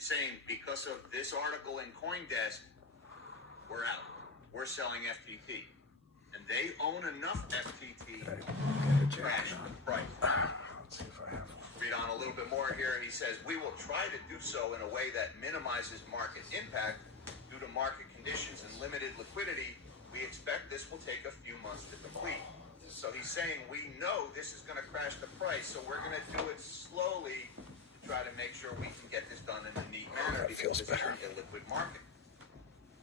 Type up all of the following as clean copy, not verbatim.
He's saying because of this article in CoinDesk, we're out. We're selling FTT. And they own enough FTT to crash the price. Let's see if I have one. Read on a little bit more here. He says, we will try to do so in a way that minimizes market impact due to market conditions and limited liquidity. We expect this will take a few months to complete. So he's saying we know this is going to crash the price, so we're going to do it slowly to try to make sure we can get this done in a neat manner because this is an illiquid market.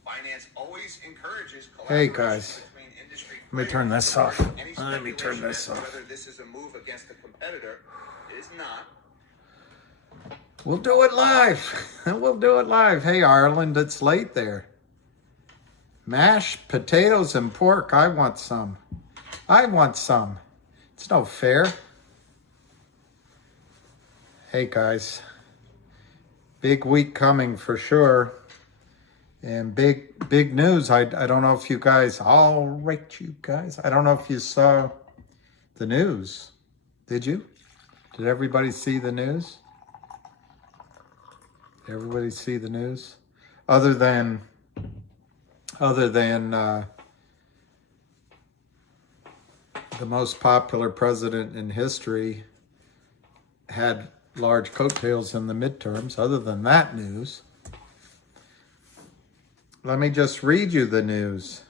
Finance always encourages collaboration between industry players. Let me turn this off. Let me turn this off. Whether this is a move against a competitor is not. We'll do it live. We'll do it live. Hey, Ireland, it's late there. Mashed potatoes and pork. I want some. I want some. It's no fair. Hey, guys. Big week coming for sure. And big news. I don't know if you guys, all right, you guys. I don't know if you saw the news. Did you? Did everybody see the news? Did everybody see the news? Other than the most popular president in history had large coattails in the midterms. Other than that news, let me just read you the news.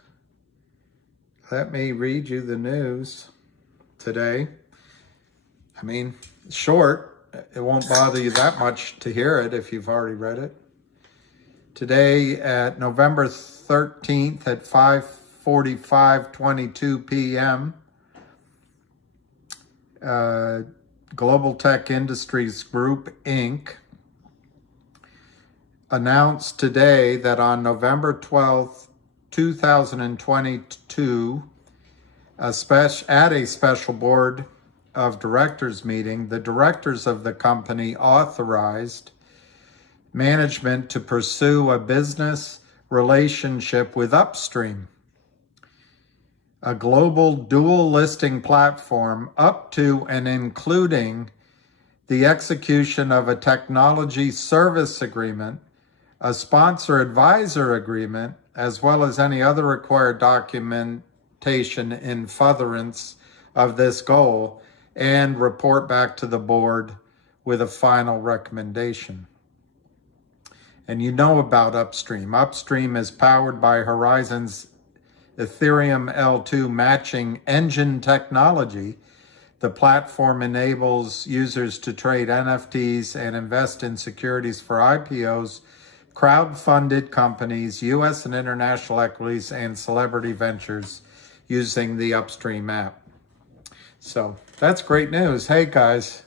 Let me read you the news today. I mean, short. It won't bother you that much to hear it if you've already read it. Today at November 13th at 5:45:22 p.m., Global Tech Industries Group, Inc., announced today that on November 12th, 2022, at a special board of directors meeting, the directors of the company authorized management to pursue a business relationship with Upstream, a global dual listing platform up to and including the execution of a technology service agreement, a sponsor advisor agreement, as well as any other required documentation in furtherance of this goal, and report back to the board with a final recommendation. And you know about Upstream. Upstream is powered by Horizon's Ethereum L2 matching engine technology. The platform enables users to trade NFTs and invest in securities for IPOs, crowd-funded companies, U.S. and international equities, and celebrity ventures using the Upstream app. So that's great news. Hey, guys.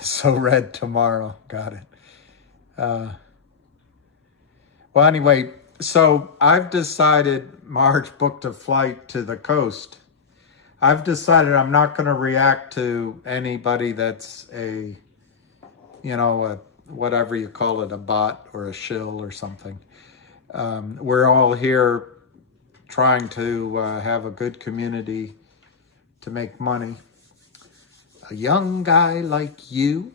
So red tomorrow. Got it. Well, anyway, so I've decided, Marge booked a flight to the coast. I've decided I'm not going to react to anybody that's a whatever you call it, a bot or a shill or something. We're all here trying to have a good community to make money. A young guy like you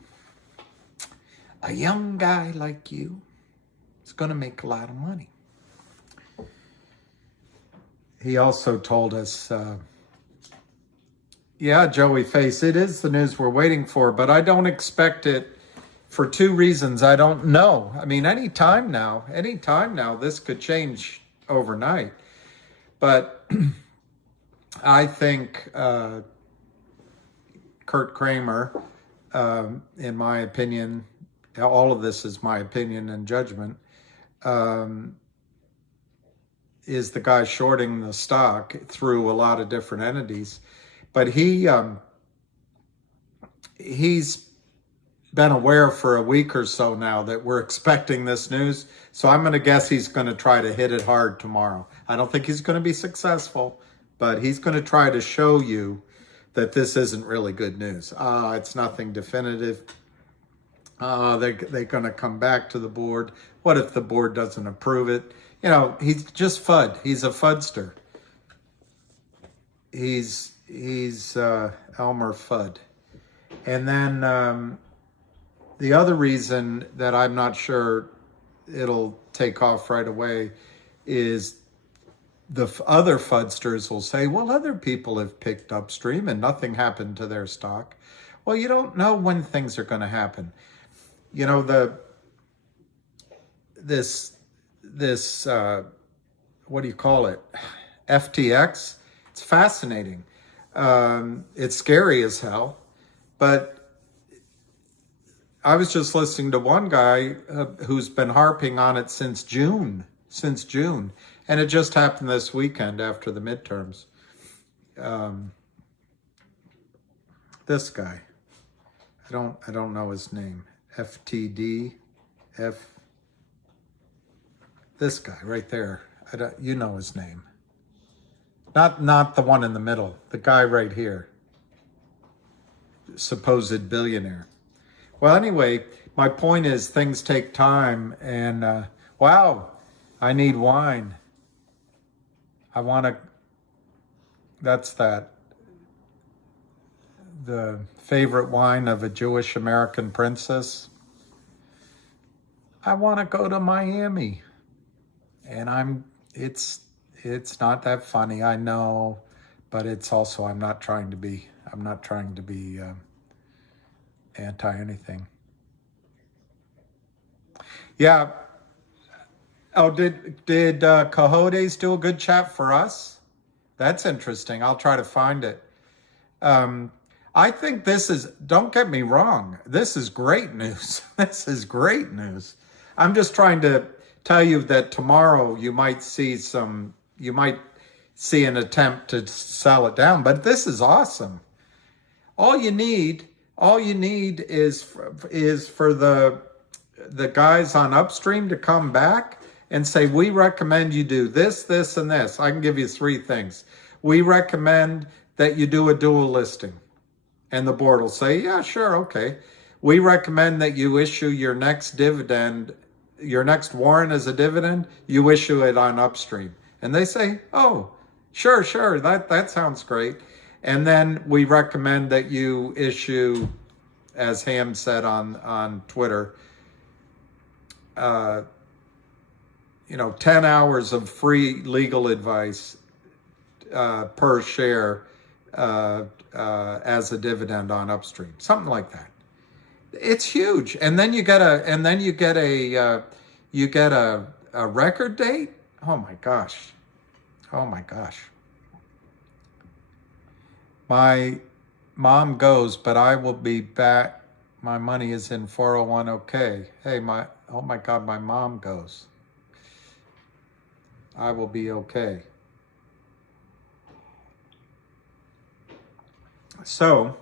is going to make a lot of money. He also told us, yeah, Joey Face, it is the news we're waiting for, but I don't expect it for two reasons. I don't know. I mean, any time now, this could change overnight. But I think Kurt Kramer, in my opinion, all of this is my opinion and judgment, is the guy shorting the stock through a lot of different entities. But he's been aware for a week or so now that we're expecting this news. So I'm going to guess he's going to try to hit it hard tomorrow. I don't think he's going to be successful, but he's going to try to show you that this isn't really good news. It's nothing definitive. They're going to come back to the board. What if the board doesn't approve it? You know, he's just FUD. He's a FUDster. He's Elmer Fudd. And then The other reason that I'm not sure it'll take off right away is the other fudsters will say, well, other people have picked upstream and nothing happened to their stock. Well, you don't know when things are going to happen. You know, this what do you call it? FTX. It's fascinating. It's scary as hell, but I was just listening to one guy who's been harping on it since June, and it just happened this weekend after the midterms. This guy, I don't know his name. This guy right there. You know his name. Not the one in the middle. The guy right here. Supposed billionaire. Well, anyway, my point is things take time, and wow, I need wine. I want to, that's the favorite wine of a Jewish American princess. I want to go to Miami, and it's not that funny, I know, but it's also, I'm not trying to be anti anything. Yeah. Oh, did Cojones do a good chat for us? That's interesting. I'll try to find it. I think this is, don't get me wrong, this is great news. This is great news. I'm just trying to tell you that tomorrow you might see an attempt to sell it down, but this is awesome. All you need is for the guys on upstream to come back and say, we recommend you do this, this, and this. I can give you 3 things. We recommend that you do a dual listing. And the board will say, yeah, sure, okay. We recommend that you issue your next dividend, your next warrant as a dividend, you issue it on upstream. And they say, oh, sure, that sounds great. And then we recommend that you issue, as Ham said on Twitter, 10 hours of free legal advice per share as a dividend on upstream, something like that. It's huge, and then you get a record date. Oh my gosh. My mom goes, but I will be back. My money is in 401k. Hey, oh my God, my mom goes. I will be okay. So,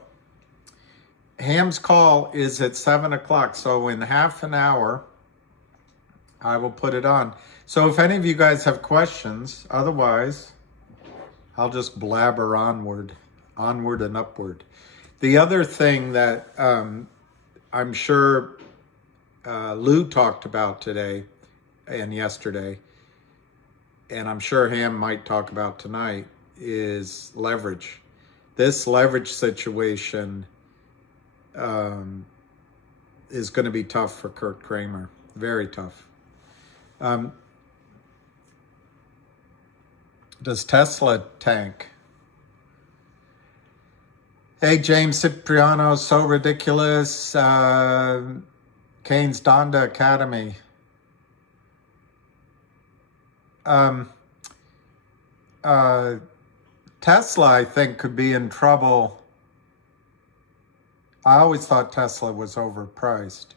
Ham's call is at 7 o'clock. So in half an hour, I will put it on. So if any of you guys have questions, otherwise, I'll just blabber onward and upward. The other thing that I'm sure Lou talked about today and yesterday, and I'm sure Ham might talk about tonight, is leverage. This leverage situation is going to be tough for Kurt Kramer. Very tough. Does Tesla tank? Hey, James Cipriano, so ridiculous. Kane's Donda Academy. Tesla, I think, could be in trouble. I always thought Tesla was overpriced.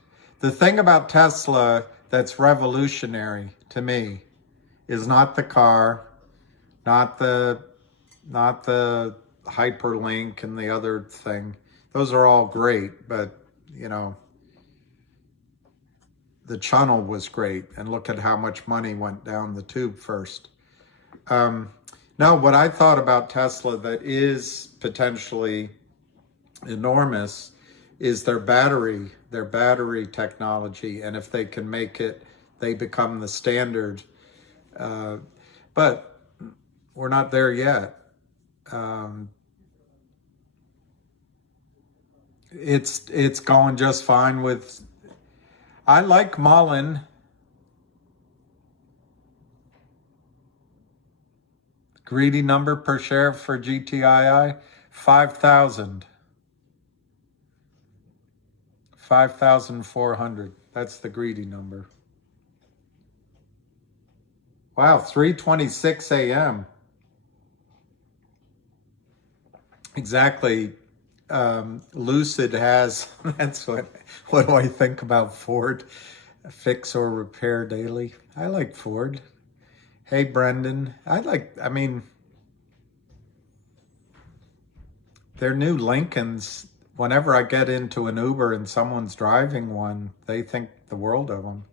The thing about Tesla that's revolutionary to me is not the car, not the hyperlink and the other thing. Those are all great, but the channel was great, and look at how much money went down the tube first. No, what I thought about Tesla that is potentially enormous is their battery technology, and if they can make it, they become the standard. But we're not there yet. it's going just fine with. I like Mullen. Greedy number per share for GTII, 5,000. 5,400. That's the greedy number. Wow, 3:26 a.m. Exactly. Lucid has, that's what do I think about Ford? Fix or repair daily. I like Ford. Hey, Brendan. I mean, their new Lincolns, whenever I get into an Uber and someone's driving one, they think the world of them.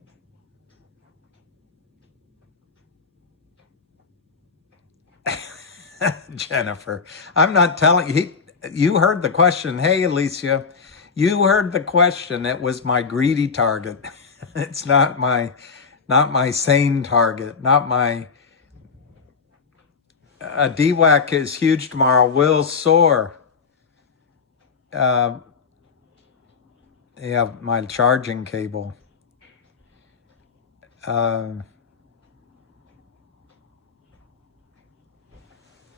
Jennifer, I'm not telling you. You heard the question. Hey, Alicia, you heard the question. It was my greedy target. It's not my sane target. Not my. DWAC is huge tomorrow. Will soar. Yeah, my charging cable.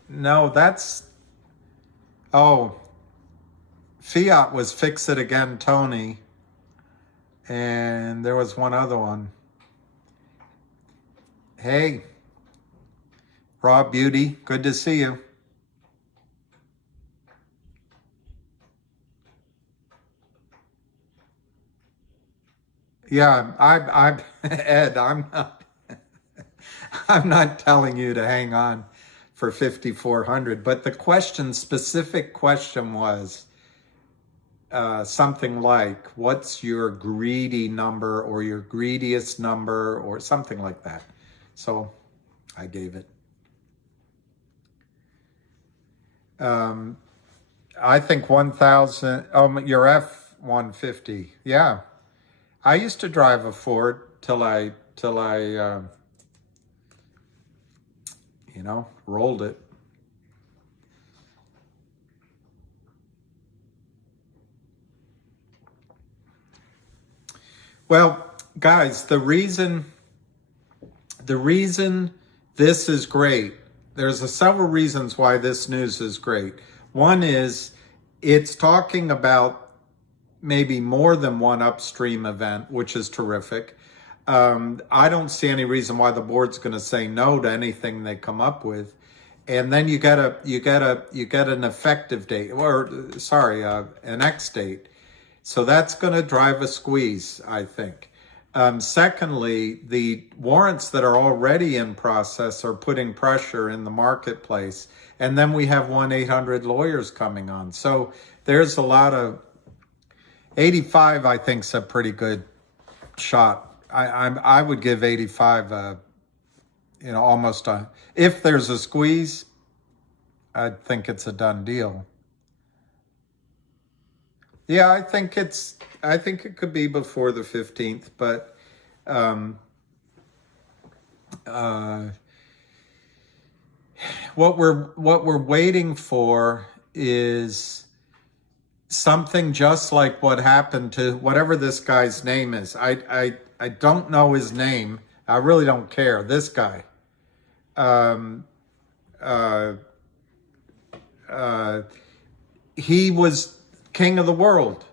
No, that's. Oh, Fiat was Fix It Again, Tony. And there was one other one. Hey, Raw Beauty, good to see you. Yeah, I'm Ed, I'm not telling you to hang on for 5,400, but the specific question was something like, what's your greedy number or your greediest number or something like that. So I gave it. I think 1,000, your F-150. Yeah. I used to drive a Ford till I rolled it. Well, guys, the reason this is great, there's several reasons why this news is great. One is it's talking about maybe more than one upstream event, which is terrific. I don't see any reason why the board's going to say no to anything they come up with. And then you get an effective date, an X date. So that's going to drive a squeeze, I think. Secondly, the warrants that are already in process are putting pressure in the marketplace. And then we have 1-800-Lawyers coming on. So there's a lot of 85, I think, is a pretty good shot. I would give 85, almost a. If there's a squeeze, I think it's a done deal. Yeah, I think it could be before the 15th, but what we're waiting for is something just like what happened to whatever this guy's name is. I don't know his name. I really don't care. This guy. He was king of the world.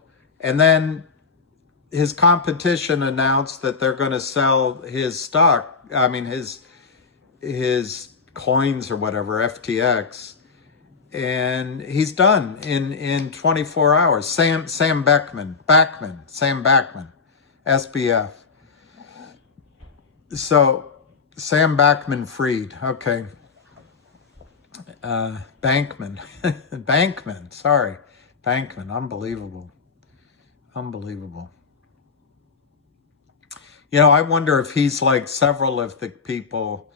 And then his competition announced that they're going to sell his stock. I mean, his coins or whatever, FTX. And he's done in 24 hours. Sam Backman, SBF. So Sam Backman-Fried, okay. Bankman, unbelievable. I wonder if he's like several of the people.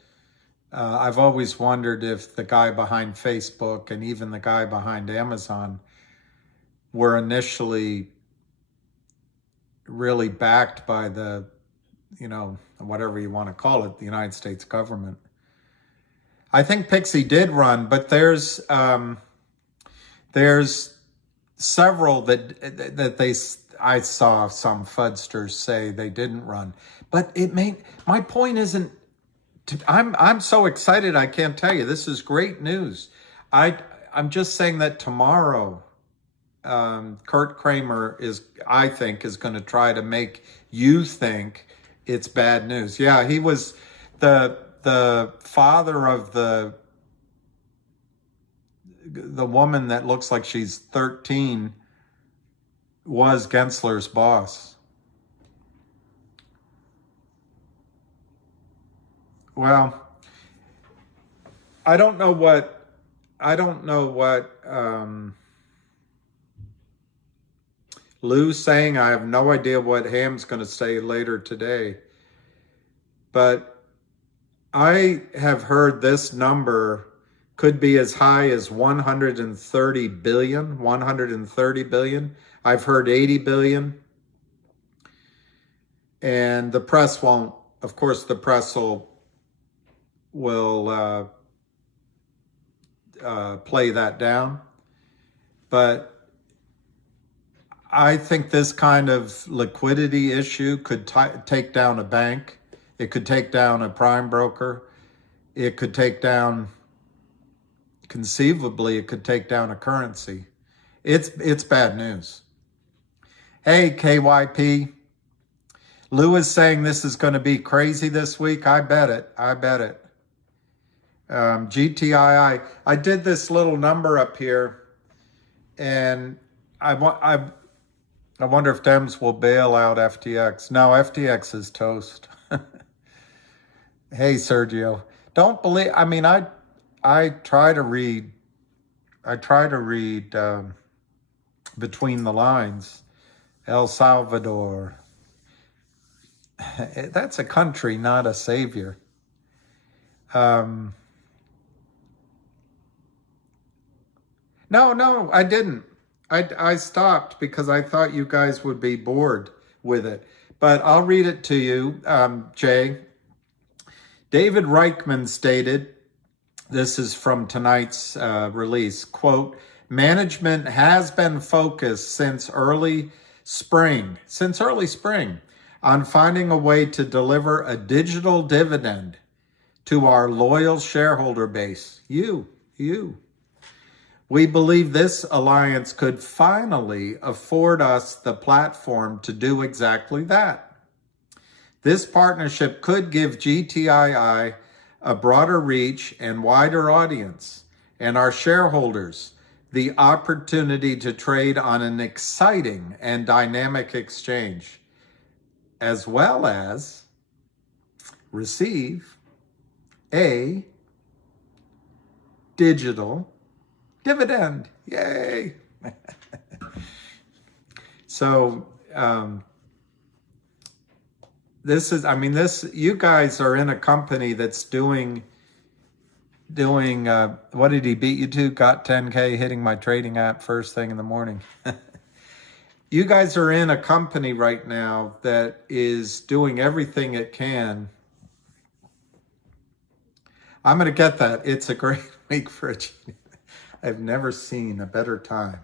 I've always wondered if the guy behind Facebook and even the guy behind Amazon were initially really backed by the, whatever you want to call it, the United States government. I think Pixie did run, but there's several I saw some fudsters say they didn't run, but my point isn't. I'm so excited I can't tell you. This is great news. I'm just saying that tomorrow, Kurt Kramer I think, is going to try to make you think it's bad news. Yeah, he was the father of the woman that looks like she's 13 was Gensler's boss. Well, I don't know what Lou's saying. I have no idea what Ham's going to say later today. But I have heard this number could be as high as 130 billion. I've heard 80 billion. And the press won't, of course, the press will play that down. But I think this kind of liquidity issue could take down a bank. It could take down a prime broker. It could take down, conceivably, it could take down a currency. It's bad news. Hey, KYP. Lou is saying this is going to be crazy this week. I bet it. GTII. I did this little number up here, and I wonder if Dems will bail out FTX. No, FTX is toast. Hey, Sergio, don't believe. I mean, I try to read. Between the lines. El Salvador. That's a country, not a savior. No, I didn't. I stopped because I thought you guys would be bored with it. But I'll read it to you, Jay. David Reichman stated, this is from tonight's release, quote, management has been focused since early spring on finding a way to deliver a digital dividend to our loyal shareholder base, you. We believe this alliance could finally afford us the platform to do exactly that. This partnership could give GTII a broader reach and wider audience, and our shareholders the opportunity to trade on an exciting and dynamic exchange, as well as receive a digital dividend. Yay! So you guys are in a company that's doing what did he beat you to? Got 10K hitting my trading app first thing in the morning. You guys are in a company right now that is doing everything it can. I'm going to get that. It's a great week for a I've never seen a better time.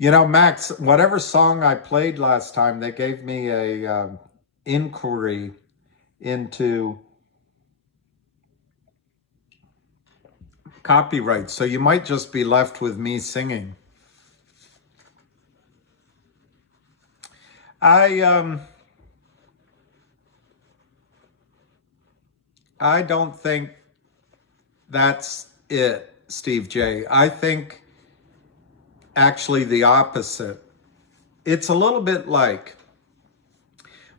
Max, whatever song I played last time, they gave me a inquiry into copyright. So you might just be left with me singing. I don't think that's it, Steve J. I think actually the opposite. It's a little bit like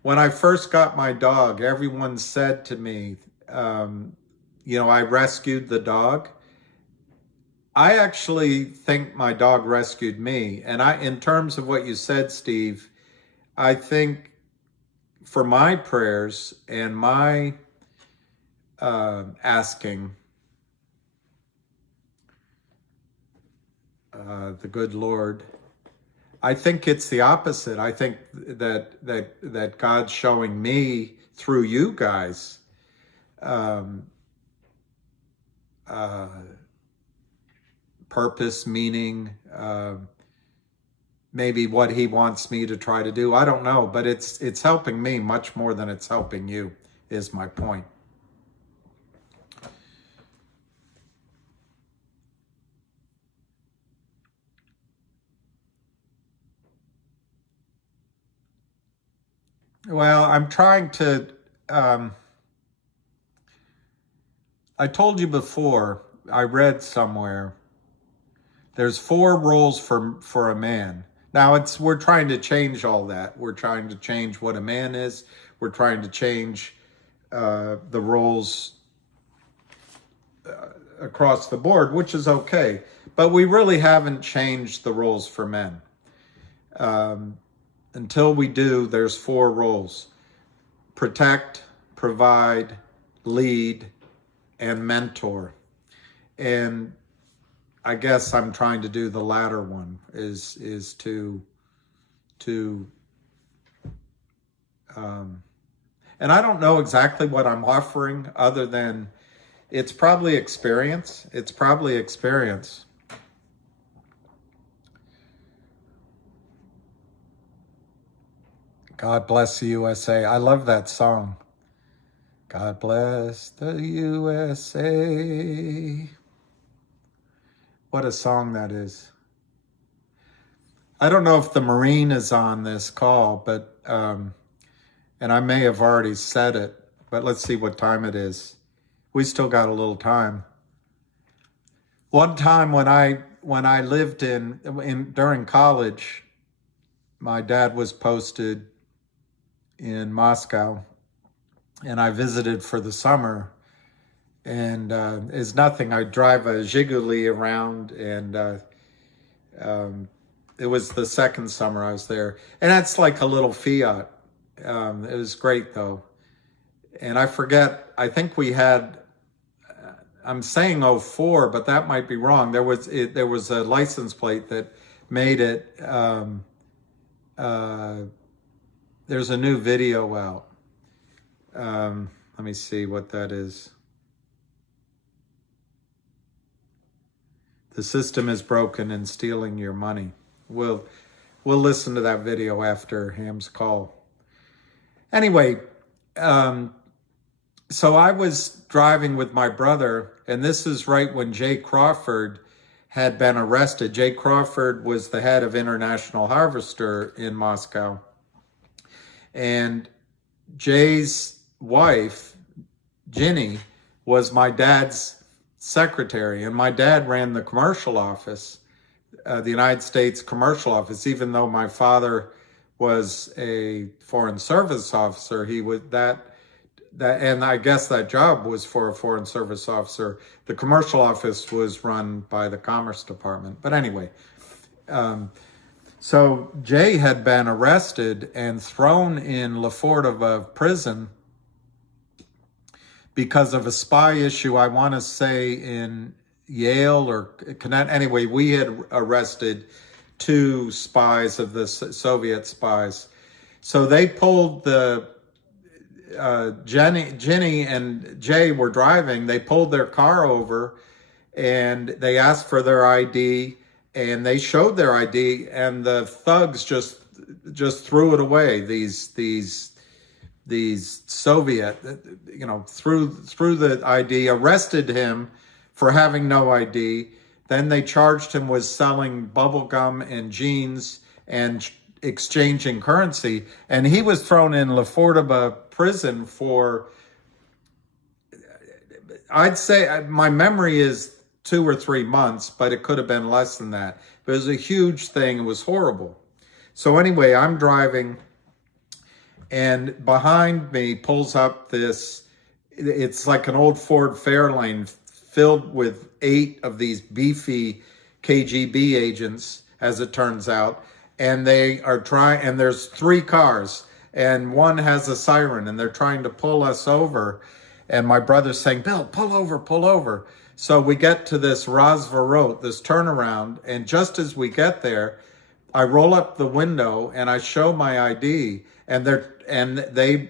when I first got my dog, everyone said to me, I rescued the dog. I actually think my dog rescued me. And in terms of what you said, Steve, I think for my prayers and my asking the good Lord, I think it's the opposite. I think that God's showing me through you guys purpose, meaning, maybe what he wants me to try to do. I don't know, but it's helping me much more than it's helping you, is my point. Well, I'm trying to, I told you before, I read somewhere, there's 4 roles for a man. Now we're trying to change all that. We're trying to change what a man is. We're trying to change the roles across the board, which is okay. But we really haven't changed the roles for men. Until we do, there's 4 roles: protect, provide, lead, and mentor. And I guess I'm trying to do the latter one, is to and I don't know exactly what I'm offering, other than it's probably experience. It's probably experience. God bless the USA. I love that song. God bless the USA. What a song that is. I don't know if the Marine is on this call, but, and I may have already said it, but let's see what time it is. We still got a little time. One time when I lived during college, my dad was posted in Moscow, and I visited for the summer. And it's nothing. I drive a Zhiguli around, and it was the second summer I was there. And that's like a little Fiat. It was great, though. And I forget, I think we had, I'm saying 04, but that might be wrong. There was a license plate that made it, there's a new video out. Let me see what that is. The system is broken and stealing your money. We'll listen to that video after Ham's call. Anyway, so I was driving with my brother, and this is right when Jay Crawford had been arrested. Jay Crawford was the head of International Harvester in Moscow. And Jay's wife, Ginny, was my dad's secretary, and my dad ran the commercial office, the United States commercial office. Even though my father was a Foreign Service officer, he would and I guess that job was for a Foreign Service officer. The commercial office was run by the Commerce Department. But anyway, so Jay had been arrested and thrown in Lefortovo prison because of a spy issue, I want to say in Yale or Connecticut. Anyway, we had arrested 2 spies of the Soviet spies. So they pulled Jenny and Jay were driving. They pulled their car over and they asked for their ID, and they showed their ID, and the thugs just threw it away. These Soviet, through the ID, arrested him for having no ID. Then they charged him with selling bubble gum and jeans and exchanging currency. And he was thrown in Lefortovo prison for, I'd say, my memory is 2 or 3 months, but it could have been less than that. It was a huge thing. It was horrible. So anyway, I'm driving, and behind me pulls up this, it's like an old Ford Fairlane filled with 8 of these beefy KGB agents, as it turns out. And they are and there's 3 cars, and one has a siren, and they're trying to pull us over. And my brother's saying, Bill, pull over, pull over. So we get to this Razvorot, this turnaround, and just as we get there, I roll up the window and I show my ID, and they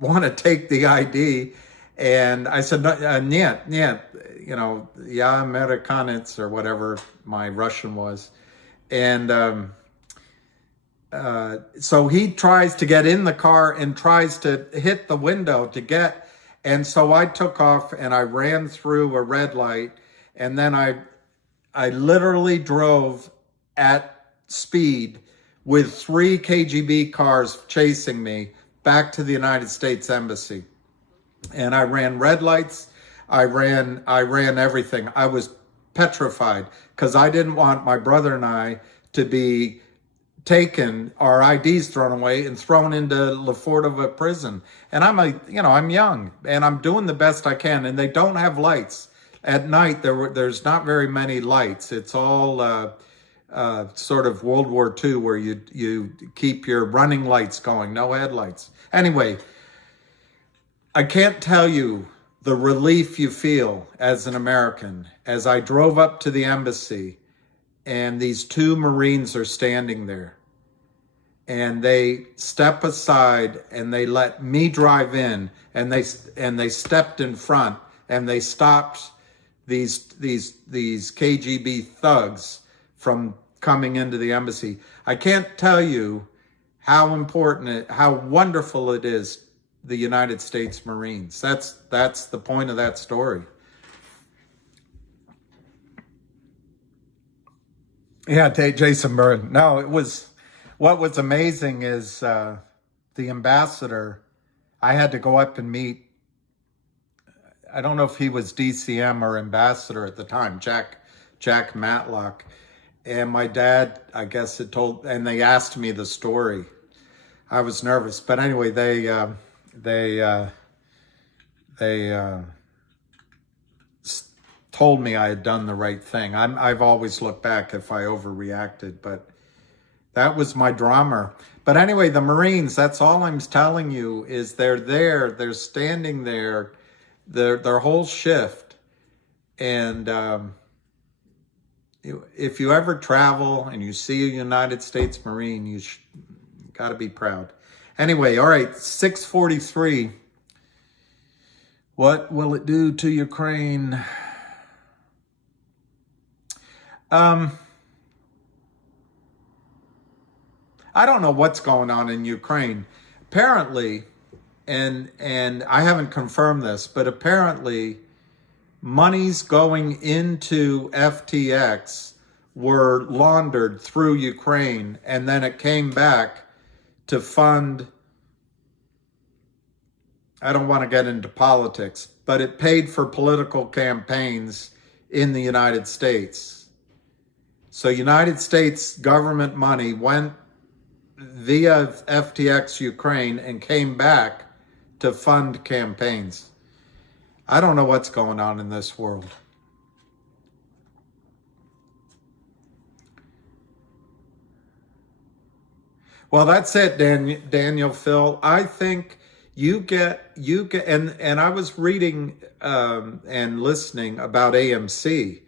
want to take the ID, And I said, no, нет, нет, you know, я американец or whatever my Russian was. And so he tries to get in the car and tries to hit the window to get. And so I took off and I ran through a red light. And then I literally drove at speed with 3 KGB cars chasing me back to the United States Embassy. And I ran red lights. I ran everything. I was petrified because I didn't want my brother and I to be taken, our IDs thrown away and thrown into Lefortovo prison. And I'm young and I'm doing the best I can. And they don't have lights at night. There's not very many lights. It's all sort of World War II where you keep your running lights going, no headlights. Anyway, I can't tell you the relief you feel as an American as I drove up to the embassy and these 2 Marines are standing there and they step aside and they let me drive in and they stepped in front and they stopped these KGB thugs from coming into the embassy. I can't tell you how important how wonderful it is, the United States Marines. That's the point of that story. Yeah, Jason Byrne. No, what was amazing is the ambassador, I had to go up and meet, I don't know if he was DCM or ambassador at the time, Jack Matlock. And my dad, I guess, and they asked me the story. I was nervous, but anyway, they told me I had done the right thing. I've always looked back if I overreacted, but that was my drama. But anyway, the Marines, that's all I'm telling you is they're there, they're standing there, their whole shift. And if you ever travel and you see a United States Marine, you got to be proud. Anyway, all right, 6:43. What will it do to Ukraine? I don't know what's going on in Ukraine. Apparently, and I haven't confirmed this, but apparently monies going into FTX were laundered through Ukraine, and then it came back to fund, I don't want to get into politics, but it paid for political campaigns in the United States. So United States government money went via FTX Ukraine and came back to fund campaigns. I don't know what's going on in this world. Well, that's it, Daniel, Phil. I think you get, and I was reading and listening about AMC.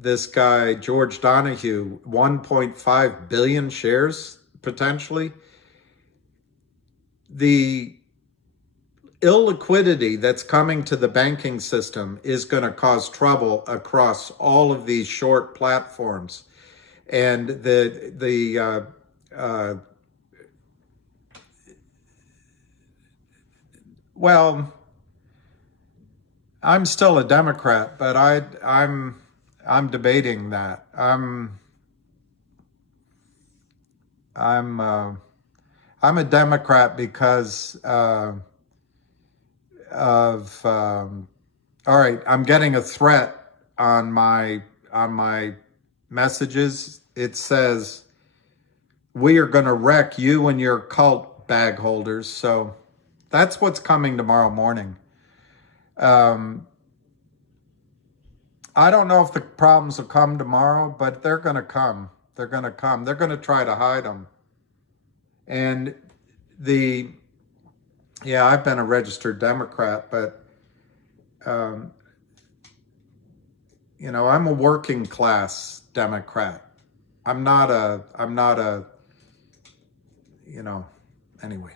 This guy, George Donahue, 1.5 billion shares, potentially. The illiquidity that's coming to the banking system is going to cause trouble across all of these short platforms. And well, I'm still a Democrat, but I'm debating that. I'm a Democrat because all right, I'm getting a threat on my messages. It says, "We are going to wreck you and your cult, bag holders." So that's what's coming tomorrow morning. I don't know if the problems will come tomorrow, but they're going to come. They're going to come. They're going to try to hide them. And I've been a registered Democrat, but, I'm a working class Democrat. I'm not a, anyway.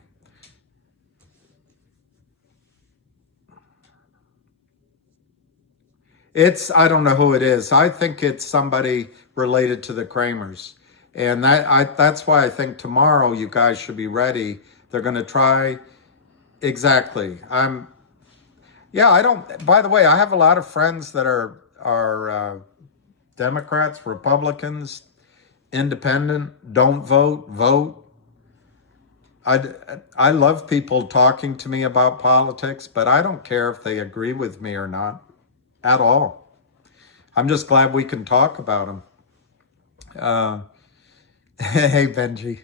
I don't know who it is. I think it's somebody related to the Kramers. And that's why I think tomorrow you guys should be ready. They're going to try. Exactly. By the way, I have a lot of friends that are Democrats, Republicans, independent, don't vote, vote. I love people talking to me about politics, but I don't care if they agree with me or not at all. I'm just glad we can talk about them. Hey, Benji.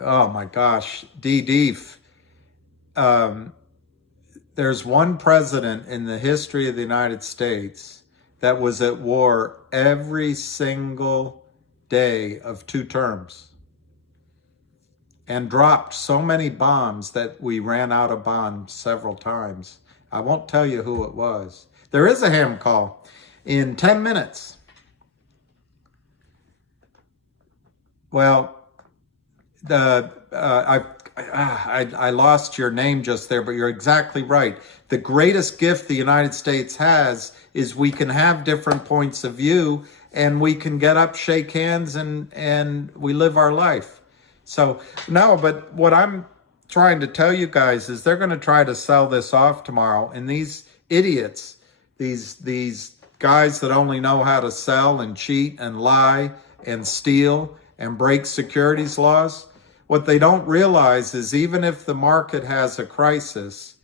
Oh my gosh, Deef. There's one president in the history of the United States that was at war every single day of 2 terms and dropped so many bombs that we ran out of bombs several times. I won't tell you who it was. There is a ham call in 10 minutes. Well, I lost your name just there, but you're exactly right. The greatest gift the United States has is we can have different points of view, and we can get up, shake hands, and we live our life. So, no, but what I'm trying to tell you guys is they're going to try to sell this off tomorrow, and these idiots, these guys that only know how to sell and cheat and lie and steal and break securities laws, what they don't realize is even if the market has a crisis,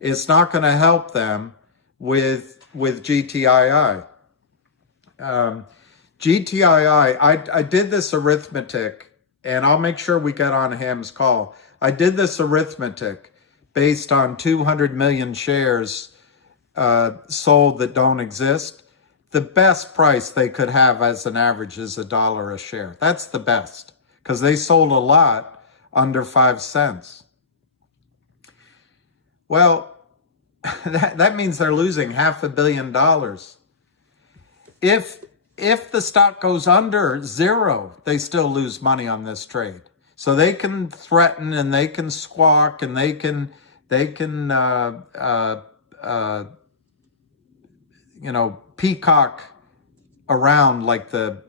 it's not going to help them with GTII. GTII, I did this arithmetic, and I'll make sure we get on Ham's call. I did this arithmetic based on 200 million shares sold that don't exist. The best price they could have as an average is $1 a share. That's the best, because they sold a lot under 5 cents. Well, that means they're losing $500 million. If the stock goes under 0, they still lose money on this trade. So they can threaten and they can squawk and they can peacock around like the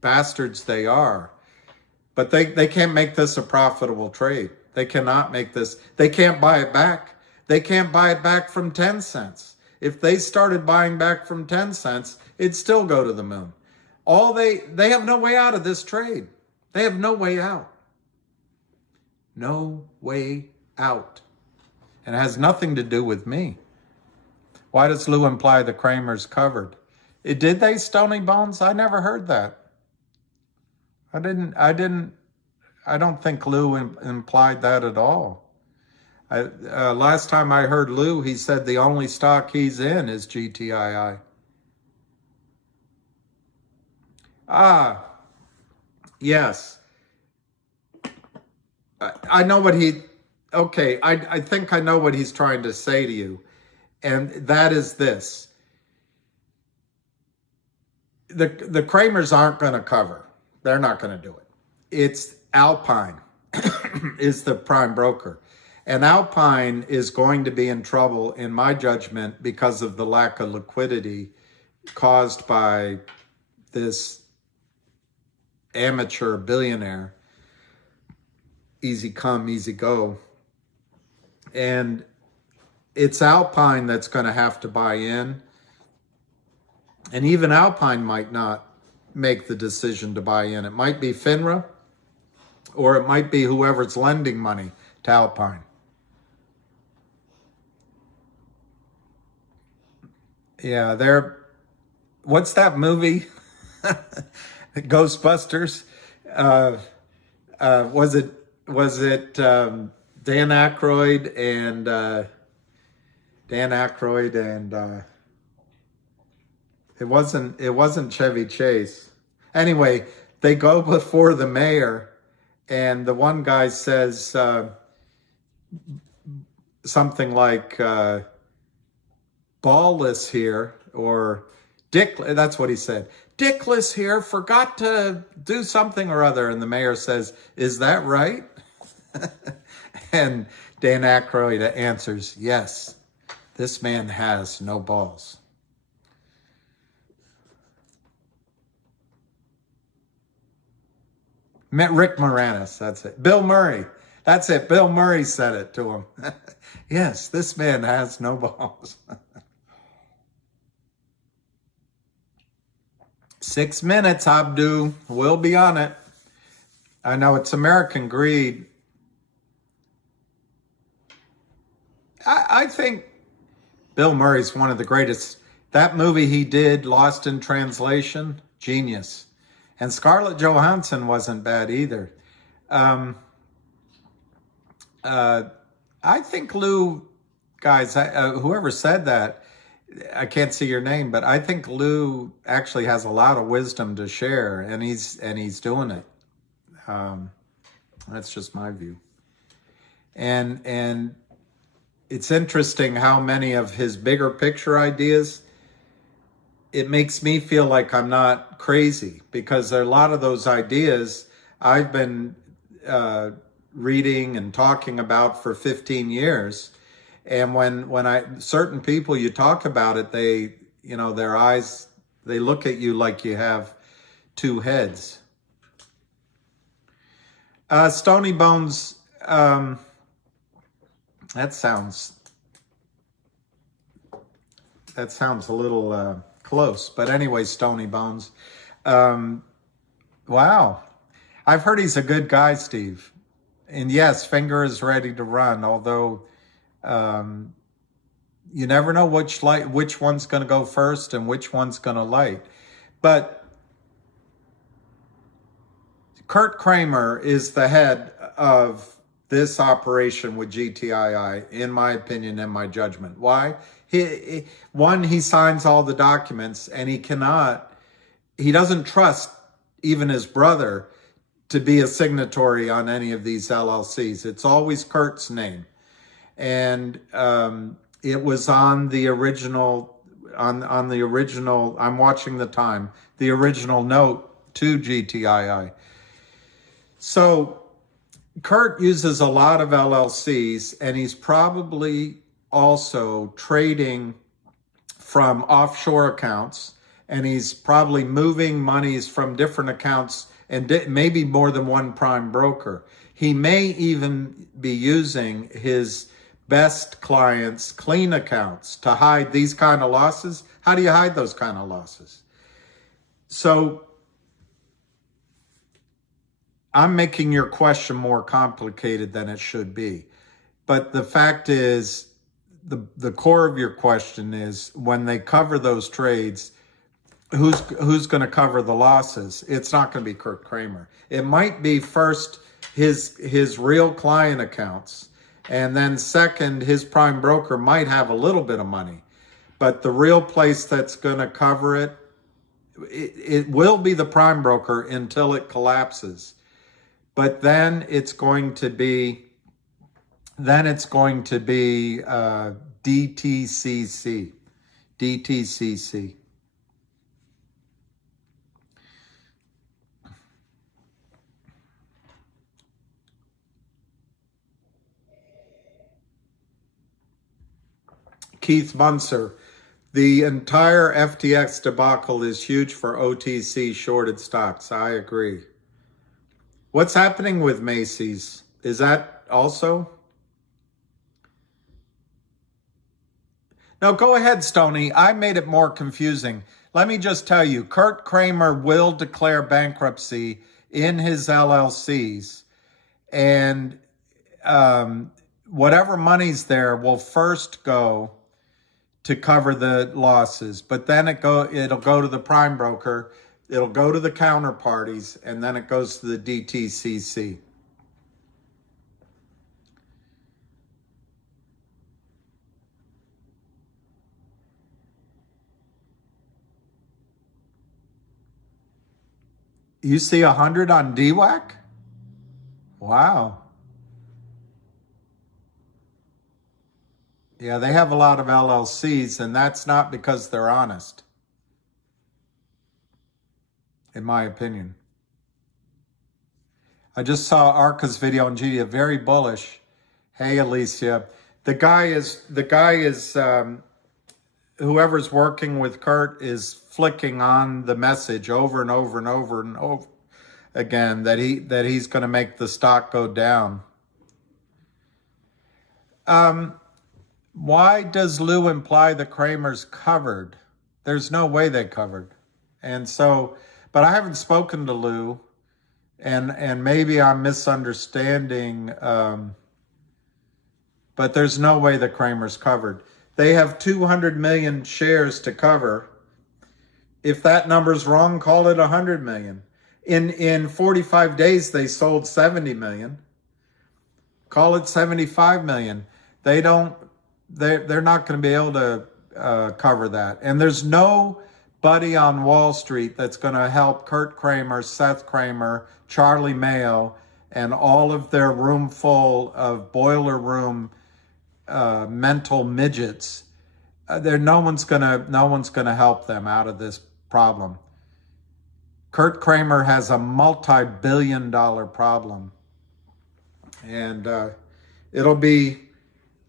bastards they are. But they can't make this a profitable trade. They cannot make this. They can't buy it back. They can't buy it back from 10 cents. If they started buying back from 10 cents, it'd still go to the moon. They have no way out of this trade. They have no way out. No way out. And it has nothing to do with me. Why does Lou imply the Kramers covered? Did they, Stony Bones? I never heard that. I don't think Lou implied that at all. Last time I heard Lou, he said the only stock he's in is GTII. Yes. I know what I think I know what he's trying to say to you. And that is this. The Kramers aren't going to cover. They're not going to do it. It's Alpine is the prime broker. And Alpine is going to be in trouble, in my judgment, because of the lack of liquidity caused by this amateur billionaire. Easy come, easy go. And it's Alpine that's going to have to buy in. And even Alpine might not make the decision to buy in. It might be FINRA, or it might be whoever's lending money to Alpine. Yeah, what's that movie? Ghostbusters. Was it Dan Aykroyd and it wasn't Chevy Chase. Anyway, they go before the mayor, and the one guy says something like ballless here, or Dick, that's what he said. Dickless here forgot to do something or other. And the mayor says, is that right? And Dan Aykroyd answers, yes. This man has no balls. Rick Moranis, that's it. Bill Murray, that's it. Bill Murray said it to him. Yes, this man has no balls. 6 minutes, Abdu. We'll be on it. I know it's American greed. I think Bill Murray's one of the greatest. That movie he did, Lost in Translation, genius. And Scarlett Johansson wasn't bad either. I think Lou, guys, whoever said that, I can't see your name, but I think Lou actually has a lot of wisdom to share, and he's doing it. That's just my view. And it's interesting how many of his bigger picture ideas, it makes me feel like I'm not crazy, because there are a lot of those ideas I've been reading and talking about for 15 years. And when certain people, you talk about it, they, their eyes, they look at you like you have two heads. Stony Bones, that sounds a little close, but anyway, Stony Bones. Wow. I've heard he's a good guy, Steve. And yes, Finger is ready to run, although you never know which one's going to go first and which one's going to light. But Kurt Kramer is the head of this operation with GTII, in my opinion and my judgment. Why? He signs all the documents, and he doesn't trust even his brother to be a signatory on any of these LLCs. It's always Kurt's name. And it was on the original, I'm watching the time, the original note to GTII. So Kurt uses a lot of LLCs, and he's probably also trading from offshore accounts, and he's probably moving monies from different accounts and maybe more than one prime broker. He may even be using his best clients' clean accounts to hide these kind of losses. How do you hide those kind of losses? So I'm making your question more complicated than it should be. But the fact is, the core of your question is, when they cover those trades, who's going to cover the losses? It's not going to be Kurt Kramer. It might be first his real client accounts, and then second, his prime broker might have a little bit of money. But the real place that's going to cover it will be the prime broker until it collapses. But then it's going to be DTCC. DTCC. Keith Munzer, the entire FTX debacle is huge for OTC shorted stocks. I agree. What's happening with Macy's? Is that also? No, go ahead, Stony. I made it more confusing. Let me just tell you, Kurt Kramer will declare bankruptcy in his LLCs, and whatever money's there will first go to cover the losses, but then it'll go to the prime broker, it'll go to the counterparties, and then it goes to the DTCC. You see 100 on DWAC? Wow. Yeah, they have a lot of LLCs, and that's not because they're honest, in my opinion. I just saw Arca's video on GTII, very bullish. Hey, Alicia. The guy is whoever's working with Kurt is flicking on the message over and over and over and over again that he's going to make the stock go down. Why does Lou imply the Kramer's covered? There's no way they covered. And so, but I haven't spoken to Lou, and maybe I'm misunderstanding, but there's no way the Kramer's covered. They have 200 million shares to cover. If that number's wrong, call it 100 million. In 45 days, they sold 70 million. Call it 75 million. They're not going to be able to cover that. And there's nobody on Wall Street that's going to help Kurt Kramer, Seth Kramer, Charlie Mayo, and all of their room full of boiler room mental midgets. No one's gonna help them out of this problem. Kurt Kramer has a multi-billion-dollar problem, and it'll be.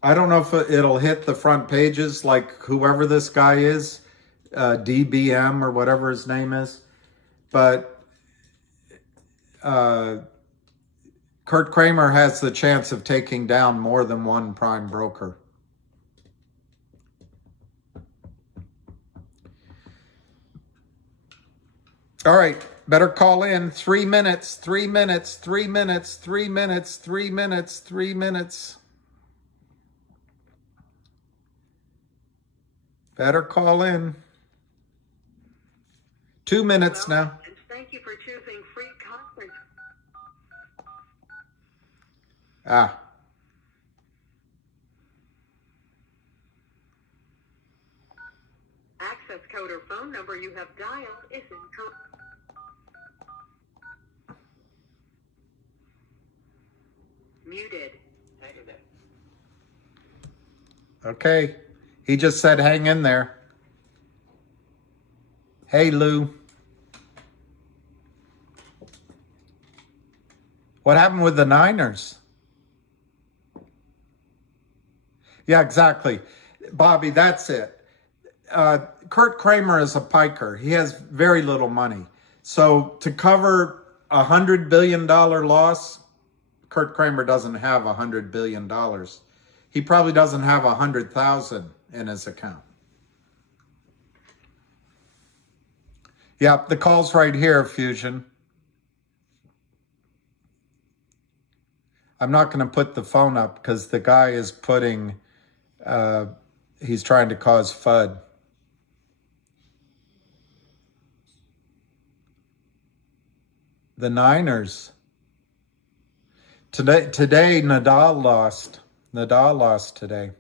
I don't know if it'll hit the front pages like whoever this guy is, DBM or whatever his name is, but Kurt Kramer has the chance of taking down more than one prime broker. All right, better call in. 3 minutes, 3 minutes, 3 minutes, 3 minutes, 3 minutes, 3 minutes. Better call in. 2 minutes now. Thank you for choosing free conference. Access code or phone number you have dialed is incorrect. Muted. Okay. He just said hang in there. Hey, Lou. What happened with the Niners? Yeah, exactly. Bobby, that's it. Kurt Kramer is a piker. He has very little money. So to cover $100 billion loss, Kurt Kramer doesn't have $100 billion. He probably doesn't have 100,000 in his account. Yeah, the call's right here, Fusion. I'm not going to put the phone up because the guy is putting, he's trying to cause FUD. The Niners. Today Nadal lost. Nadal lost today.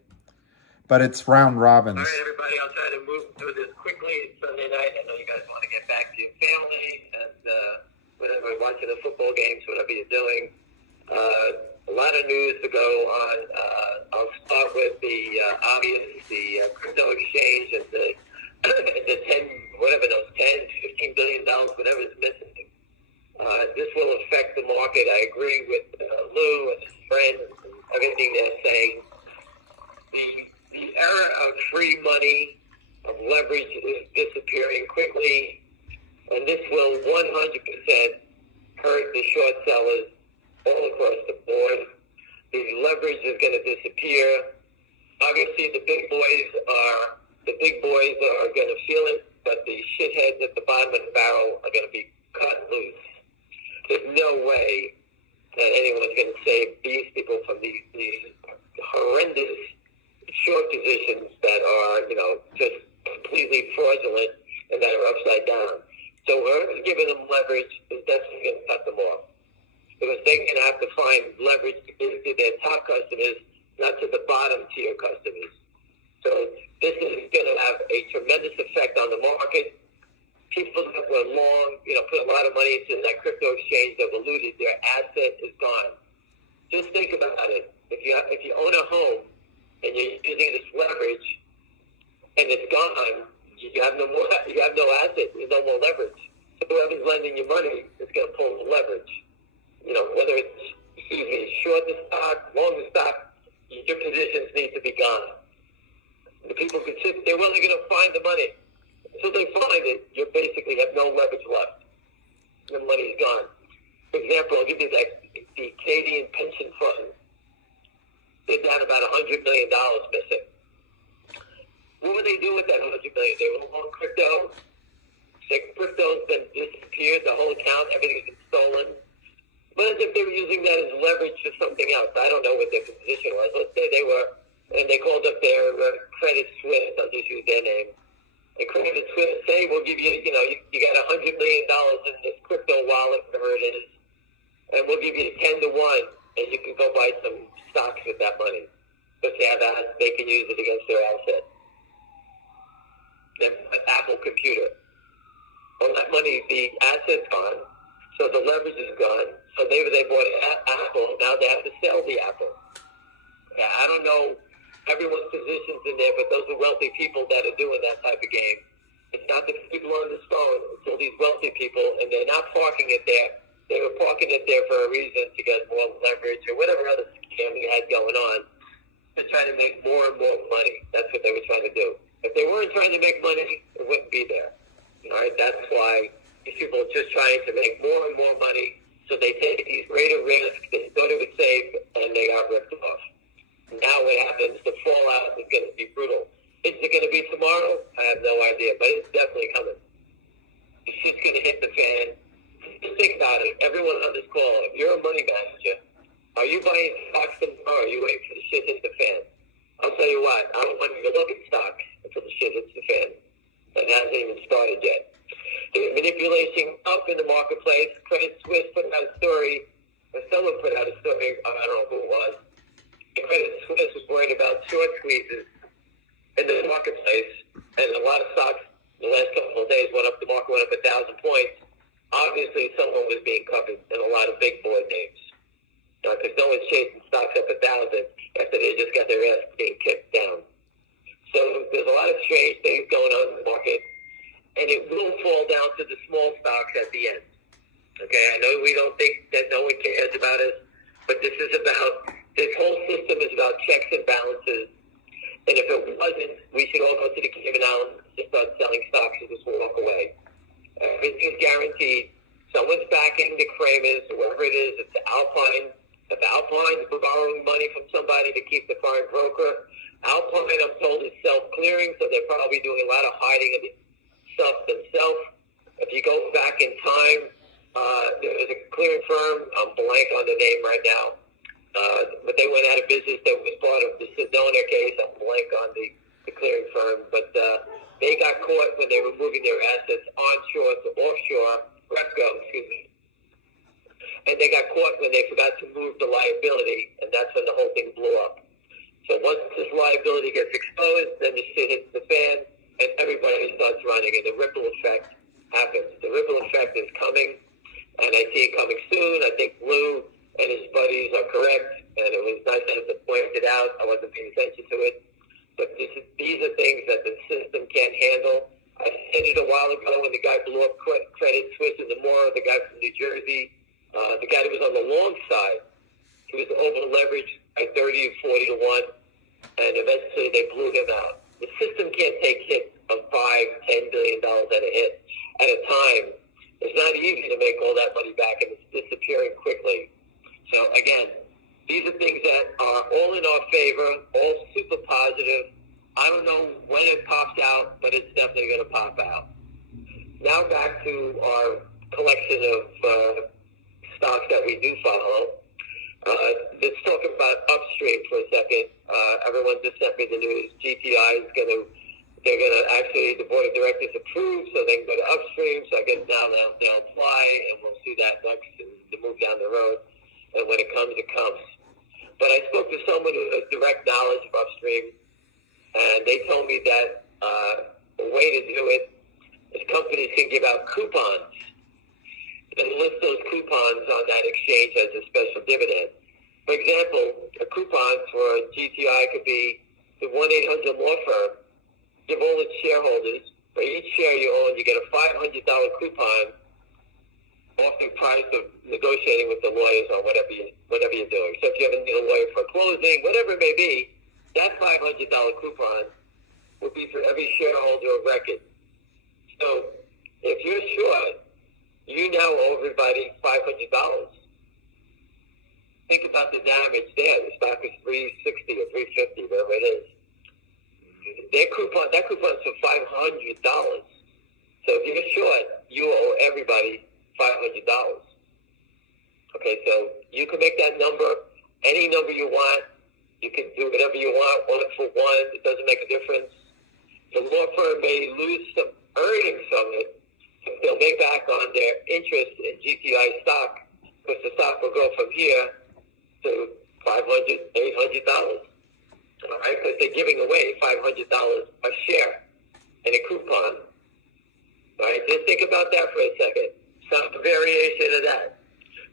But it's round robins. All right, everybody, I'll try to move through this quickly. It's Sunday night. I know you guys want to get back to your family and whatever, watching the football games, whatever you're doing. A lot of news to go on. I'll start with the obvious, the crypto exchange and the 10, whatever those 10, $15 billion, whatever is missing. This will affect the market. I agree with Lou and his friends and everything they're saying. The era of free money, of leverage is disappearing quickly, and this will 100% hurt the short sellers all across the board. The leverage is going to disappear. Obviously, the big boys are going to feel it, but the shitheads at the bottom of the barrel are going to be cut loose. There's no way that anyone's going to save these people from these horrendous short positions that are, just completely fraudulent and that are upside down. So whoever's giving them leverage is definitely going to cut them off, because they're going to have to find leverage to give to their top customers, not to the bottom tier customers. So this is going to have a tremendous effect on the market. People that were long, put a lot of money into that crypto exchange that were looted, their asset is gone. Just think about it. If you own a home and you're using this leverage and it's gone, you have no asset, there's no more leverage. So whoever's lending you money is going to pull the leverage. Whether it's short the stock, long the stock, your positions need to be gone. The people could sit, they're only going to find the money. Until they find it, you basically have no leverage left. The money's gone. For example, I'll give you the Canadian pension fund. They're down about $100 million missing. What would they do with that $100 million? They were on crypto. Crypto's been disappeared, the whole account, everything's been stolen. What if they were using that as leverage for something else? I don't know what their position was. Let's say they were, and they called up their Credit Suisse, I'll just use their name. And Credit Suisse say, we'll give you, you got $100 million in this crypto wallet, whatever it is, and we'll give you 10 to 1, and you can go buy some stocks with that money. Because they can use it against their asset. An Apple computer. Well, that money, the asset's gone, so the leverage is gone. So maybe they bought Apple, now they have to sell the Apple. Yeah, I don't know everyone's positions in there, but those are wealthy people that are doing that type of game. It's not the people on the phone, it's all these wealthy people, and they're not parking it there. They were parking it there for a reason, to get more leverage or whatever other scam they had going on, to try to make more and more money. That's what they were trying to do. If they weren't trying to make money, it wouldn't be there. All right, that's why these people are just trying to make more and more money, so they take these greater risks, they thought it was safe, and they got ripped off. Now what happens, the fallout is going to be brutal. Is it going to be tomorrow? I have no idea, but it's definitely coming. The shit's going to hit the fan. Just think about it. Everyone on this call, if you're a money manager, are you buying stocks tomorrow, or are you waiting for the shit to hit the fan? I'll tell you what, I don't want you to look at stocks until the shit hits the fan. It hasn't even started yet. There's manipulation up in the marketplace. Credit Suisse put out a story, or someone put out a story, I don't know who it was. Credit Suisse was worried about short squeezes in the marketplace, and a lot of stocks the last couple of days the market went up 1,000 points. Obviously, someone was being covered in a lot of big board names. Because no one's chasing stocks up 1,000 after they just got their ass being kicked down. So there's a lot of strange things going on in the market, and it will fall down to the small stocks at the end. Okay, I know we don't think that no one cares about us, but this whole system is about checks and balances. And if it wasn't, we should all go to the Cayman Islands and start selling stocks and just walk away. Everything's guaranteed. Someone's backing the Kramers, whoever it is. It's Alpine. If Alpine's borrowing money from somebody to keep the foreign broker, Alpine, I'm told, is self-clearing, so they're probably doing a lot of hiding of the stuff themselves. If you go back in time, there was a clearing firm, I'm blank on the name right now, but they went out of business that was part of the Sedona case. I'm blank on the clearing firm, but they got caught when they were moving their assets onshore to offshore, Repco, excuse me. And they got caught when they forgot to move the liability, and that's when the whole thing blew up. So once this liability gets exposed, then the shit hits the fan, and everybody starts running, and the ripple effect happens. The ripple effect is coming, and I see it coming soon. I think Lou and his buddies are correct, and it was nice of them to point it out. I wasn't paying attention to it. But these are things that the system can't handle. I said it a while ago when the guy blew up Credit Suisse in the Mora, the guy from New Jersey, the guy that was on the long side. He was over-leveraged by 30 or 40 to 1, and eventually they blew him out. The system can't take hits of $5, $10 billion at a time. It's not easy to make all that money back, and it's disappearing quickly. So, again, these are things that are all in our favor, all super positive. I don't know when it pops out, but it's definitely going to pop out. Now back to our collection of stocks that we do follow. Let's talk about Upstream for a second. Everyone just sent me the news. GTI is they're going to actually, the board of directors approve, so they can go to Upstream. So I guess now they'll apply, and we'll see that next and the move down the road. And when it comes, it comes. But I spoke to someone who has direct knowledge of Upstream, and they told me that the way to do it is companies can give out coupons and list those coupons on that exchange as a special dividend. For example, a coupon for GTI could be the 1-800 law firm. Give all its shareholders, for each share you own, you get a $500 coupon off the price of negotiating with the lawyers on whatever you're doing. So if you ever need a lawyer for closing, whatever it may be, that $500 coupon would be for every shareholder of record. So if you're short, you now owe everybody $500. Think about the damage there. The stock is $360 or $350, whatever it is. That coupon is for $500. So if you're short, you owe everybody $500. Okay, so you can make that number any number you want. You can do whatever you want, 1 for 1. It doesn't make a difference. The law firm may lose some earnings from it. They'll make back on their interest in GTI stock, because the stock will go from here to $500, $800. All right, because they're giving away $500 a share in a coupon. All right, just think about that for a second. Some variation of that.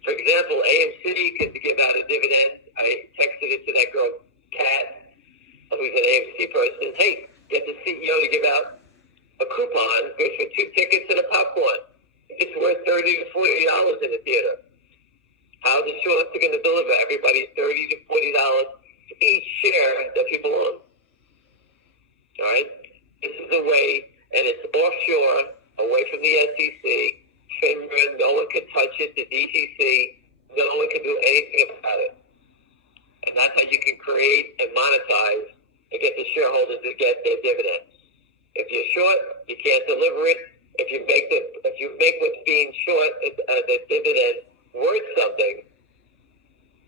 For example, AMC could give out a dividend. I texted it to that girl, Kat, who's an AMC person. Hey, get the CEO to give out a coupon, goes for 2 tickets and a popcorn. It's worth $30 to $40 in the theater. How the shorts are going to deliver everybody $30 to $40 each share that people own. All right? This is a way, and it's offshore, away from the SEC. FINRA, no one can touch it. The DTC, no one can do anything about it. And that's how you can create and monetize and get the shareholders to get their dividends. If you're short, you can't deliver it. If you make what's being short, the dividend worth something,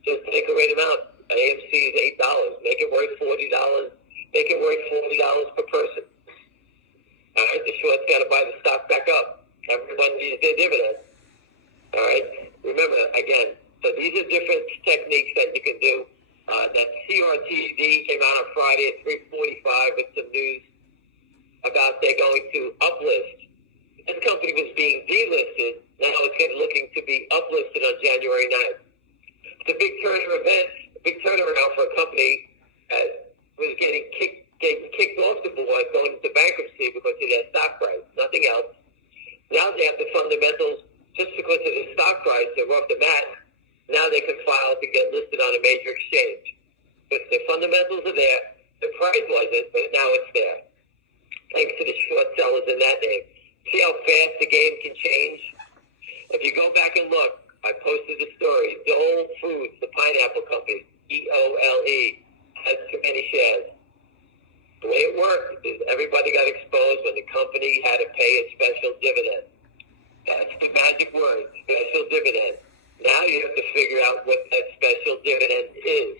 just take a rate amount. AMC is $8. Make it worth $40. Make it worth $40 per person. All right, the short's got to buy the stock back up. Everyone needs their dividend. All right, remember, again, so these are different techniques that you can do. That CRTD came out on Friday at 3:45 with some news about they're going to uplist. This company was being delisted. Now it's looking to be uplisted on January 9th. It's a big turnaround for a company that was getting kicked off the board, going into bankruptcy because of their stock price, nothing else. Now they have the fundamentals, just because of the stock price, they're off the mat. Now they can file to get listed on a major exchange. But the fundamentals are there. The price wasn't, but now it's there. Thanks to the short sellers in that name. See how fast the game can change? If you go back and look, I posted the story. Dole Foods, the pineapple company, EOLE, has too many shares. The way it worked is everybody got exposed when the company had to pay a special dividend. That's the magic word, special dividend. Now you have to figure out what that special dividend is.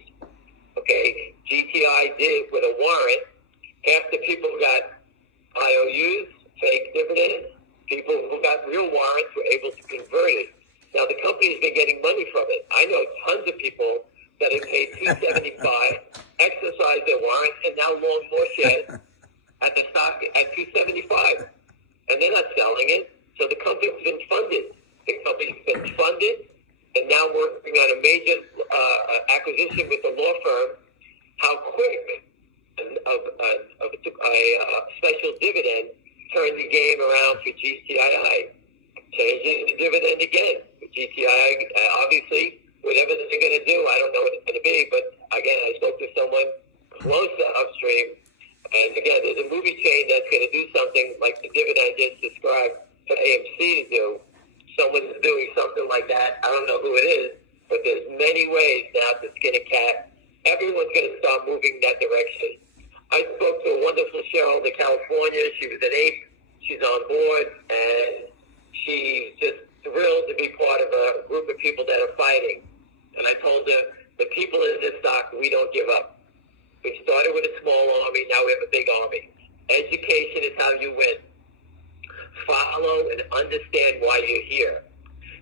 Okay, GTI did with a warrant. Half the people got IOUs, fake dividends. People who got real warrants were able to convert it. Now the company's been getting money from it. I know tons of people that have paid $275, exercised their warrants, and now long more shares at the stock at $275, and they're not selling it. So the company's been funded. The company's been funded, and now working on a major acquisition with the law firm. How quick a special dividend turned the game around for GTII, changing the dividend again. GTI, obviously, whatever they're going to do, I don't know what it's going to be. But again, I spoke to someone close to upstream, and again, there's a movie chain that's going to do something like the dividend I just described for AMC to do. Someone's doing something like that. I don't know who it is, but there's many ways now to skin a cat. Everyone's going to start moving that direction. I spoke to a wonderful shareholder in California. She was an ape. She's on board, and she's just thrilled to be part of a group of people that are fighting. And I told her, the people in this stock, we don't give up. We started with a small army. Now we have a big army. Education is how you win. Follow and understand why you're here.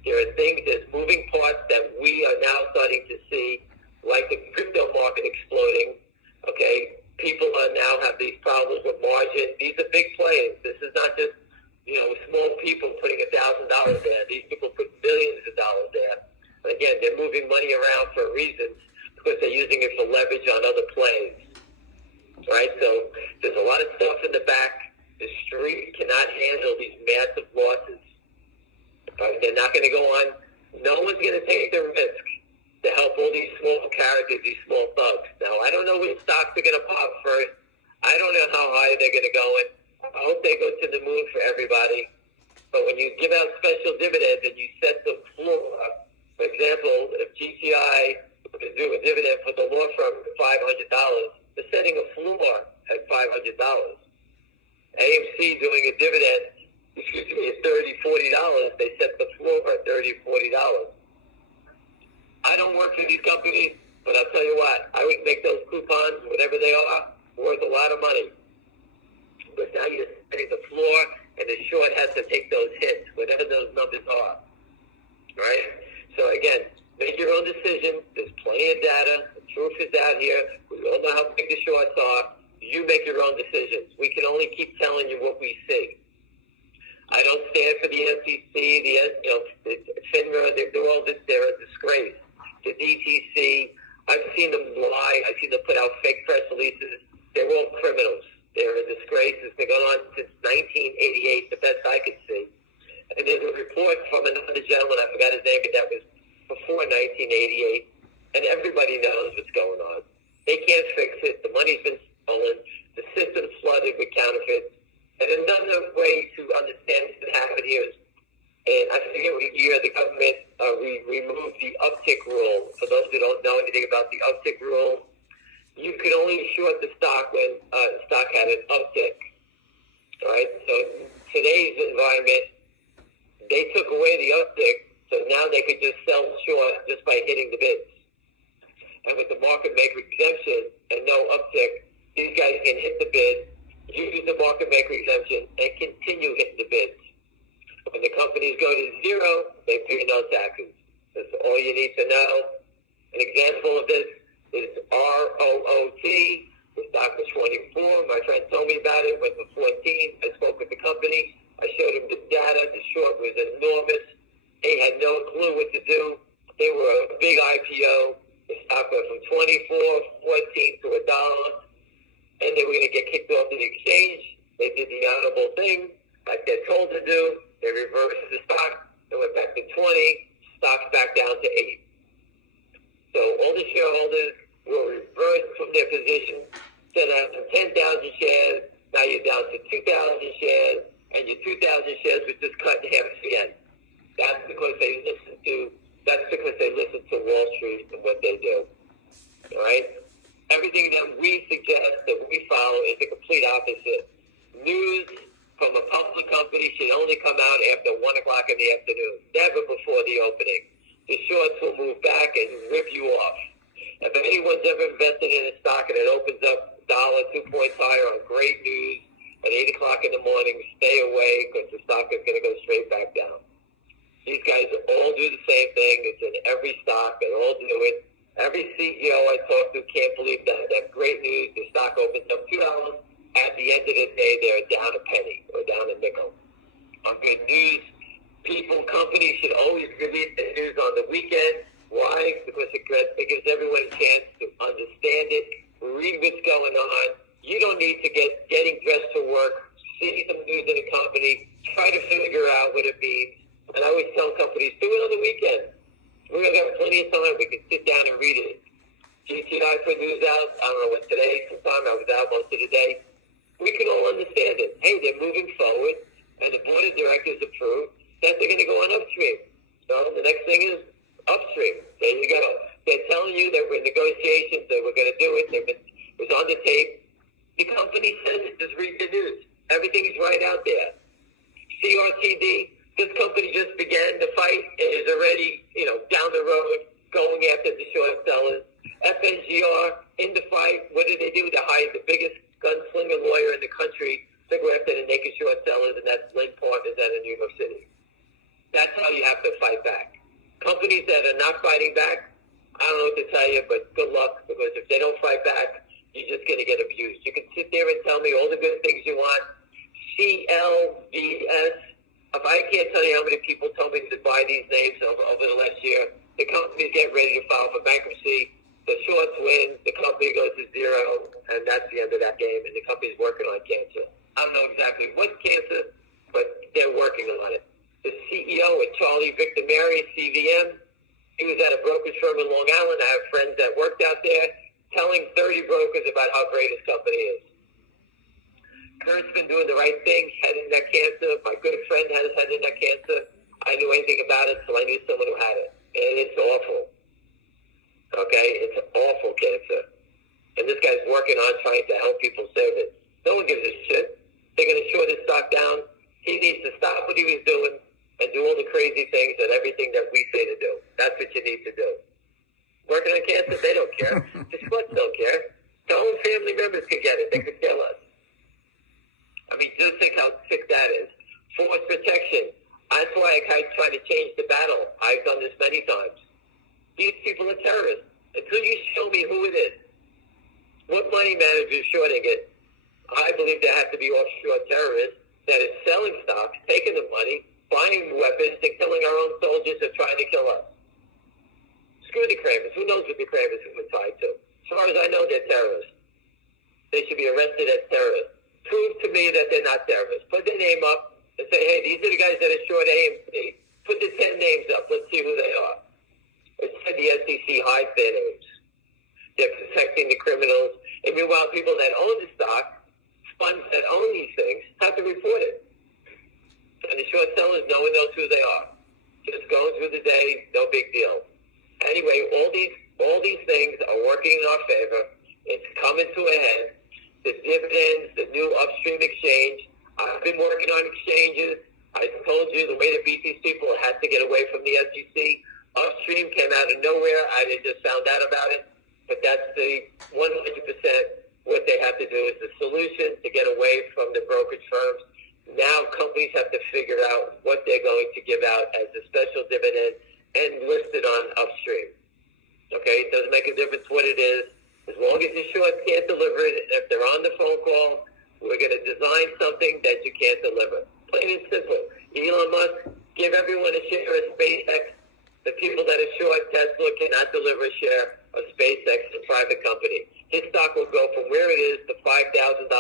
There are things, there's moving parts that we are now starting to see, like the crypto market exploding. Okay, people are now have these problems with margin. These are big players. This is not just small people putting $1,000 there. These people put billions of dollars there. And again, they're moving money around for reasons because they're using it for leverage on other plays. Right? So there's a lot of stuff in the back. The street cannot handle these massive losses. Right? They're They're not going to go on. No one's going to take the risk to help all these small characters, these small thugs. Now, I don't know which stocks are going to pop first. I don't know how high they're going to go in. I hope they go to the moon for everybody. But when you give out special dividends and you set the floor, for example, if GTI was to do a dividend for the law firm for $500, they're setting a floor at $500. AMC doing a dividend, at $30, $40, they set the floor at $30, $40. I don't work for these companies, but I'll tell you what, I would make those coupons, whatever they are, worth a lot of money. But now you're setting the floor, and the short has to take those hits, whatever those numbers are. Right? So again, make your own decision. There's plenty of data. The truth is out here. We all know how big the shorts are. You make your own decisions. We can only keep telling you what we see. I don't stand for the SEC, the FINRA. They're a disgrace. The DTC, I've seen them lie. I've seen them put out fake press releases. They're all criminals. They're a disgrace. It's been going on since 1988, the best I could see. And there's a report from another gentleman, I forgot his name, but that was before 1988. And everybody knows what's going on. They can't fix it. The money's been stolen. The system's flooded with counterfeits. And another way to understand what happened here is, and I forget what year the government removed the uptick rule. For those who don't know anything about the uptick rule, you could only short the stock when stock had an uptick. All right? So today's environment, they took away the uptick, so now they could just sell short just by hitting the bids. And with the market maker exemption and no uptick, these guys can hit the bid, use the market maker exemption, and continue hitting the bids. When the companies go to zero, they pay no taxes. That's all you need to know. An example of this is ROOT. The stock was 24. My friend told me about it. Went to 14. I spoke with the company. I showed him the data. The short was enormous. They had no clue what to do. They were a big IPO. The stock went from 24, 14 to $1. And they were going to get kicked off the exchange. They did the honorable thing, like they're told to do. They reversed the stock. It went back to 20. Stock's back down to 8. So all the shareholders were reversed from their position. Set out from 10,000 shares. Now you're down to 2,000 shares. And your 2,000 shares was just cut in half again. That's because they listen to Wall Street and what they do. All right? Everything that we suggest, that we follow, is the complete opposite. News from a public company should only come out after 1 o'clock in the afternoon, never before the opening. The shorts will move back and rip you off. If anyone's ever invested in a stock and it opens up $1, 2 points higher on great news at 8 o'clock in the morning, stay away because the stock is going to go straight back down. These guys all do the same thing. It's in every stock. They all do it. Every CEO I talk to can't believe that. That's great news. The stock opens up $2. At the end of the day, they're down a penny or down a nickel. On good news, companies should always release the news on the weekend. Why? Because it gives everyone a chance to understand it, read what's going on. You don't need to getting dressed for work, see some news in a company, try to figure out what it means. And I always tell companies, do it on the weekend. We're going to have plenty of time. We can sit down and read it. GTI put news out, I don't know what today, sometime I was out most of the day. We can all understand it. Hey, they're moving forward, and the board of directors approved that they're going to go on upstream. So the next thing is upstream. There you go. They're telling you that we're in negotiations, that we're going to do it. It was on the tape. The company says it. Just read the news. Everything is right out there. CRTD, this company just began the fight and is already, down the road going after the short sellers. FNGR in the fight. What did they do? They hired the biggest gunslinger lawyer in the country to go after the naked short sellers, and that's Lynn Partners out of New York City. That's how you have to fight back. Companies that are not fighting back, I don't know what to tell you, but good luck, because if they don't fight back, you're just going to get abused. You can sit there and tell me all the good things you want. CLVS. If I can't tell you how many people told me to buy these names over the last year, the companies get ready to file for bankruptcy. The shorts win, the company goes to zero, and that's the end of that game, and the company's working on cancer. I don't know exactly what cancer, but they're working on it. The CEO at Charlie Victor Mary, CVM. He was at a brokerage firm in Long Island. I have friends that worked out there telling 30 brokers about how great his company is. Kurt's been doing the right thing, head and neck cancer. My good friend has head and neck cancer. I knew anything about it, so I knew someone who had it. And it's awful. Okay? It's awful cancer. And this guy's working on trying to help people save it. No one gives a shit. They're going to short his stock down. He needs to stop what he was doing and do all the crazy things and everything that we say to do. That's what you need to do. Working on cancer, they don't care. The sports don't care. Their own family members could get it. They could kill us. I mean, just think how sick that is. Force protection. That's why I try to change the battle. I've done this many times. These people are terrorists. Until you show me who it is, what money manager is shorting it, I believe there have to be offshore terrorists that is selling stocks, taking the money, buying weapons, and killing our own soldiers and trying to kill us. Screw the Kramers. Who knows what the Kramers were tied to? As far as I know, they're terrorists. They should be arrested as terrorists. Prove to me that they're not terrorists. Put their name up and say, hey, these are the guys that are short AMC. Put the 10 names up. Let's see who they are. Instead, the SEC hides their names. They're protecting the criminals. And meanwhile, people that own the stock, funds that own these things, have to report it. And the short sellers, no one knows who they are. Just going through the day, no big deal. Anyway, all these things are working in our favor. It's coming to a head. The dividends, the new upstream exchange. I've been working on exchanges. I told you the way to beat these people had to get away from the SEC. Upstream came out of nowhere. I just found out about it. But that's the 100% what they have to do is the solution to get away from the brokerage firms. Now companies have to figure out what they're going to give out as a special dividend and list it on upstream. Okay? It doesn't make a difference what it is. As long as the short can't deliver it, and if they're on the phone call, we're going to design something that you can't deliver. Plain and simple. Elon Musk, give everyone a share of SpaceX. The people that are short Tesla cannot deliver a share of SpaceX, a private company. His stock will go from where it is to $5,000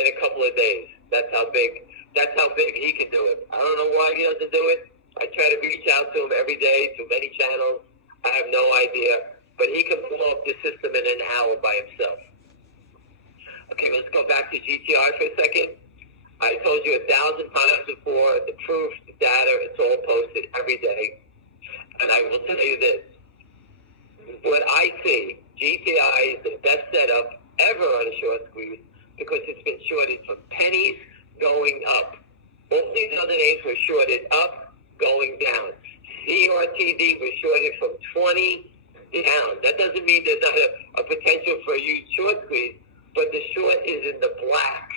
in a couple of days. That's how big he can do it. I don't know why he doesn't do it. I try to reach out to him every day through many channels. I have no idea. But he can blow up the system in an hour by himself. Okay, let's go back to GTI for a second. I told you 1,000 times before, the proof, the data, it's all posted every day. And I will tell you this. What I see, GTI is the best setup ever on a short squeeze because it's been shorted from pennies going up. All these other names were shorted up, going down. CRTD was shorted from 20 down. That doesn't mean there's not a potential for a huge short squeeze, but the short is in the black.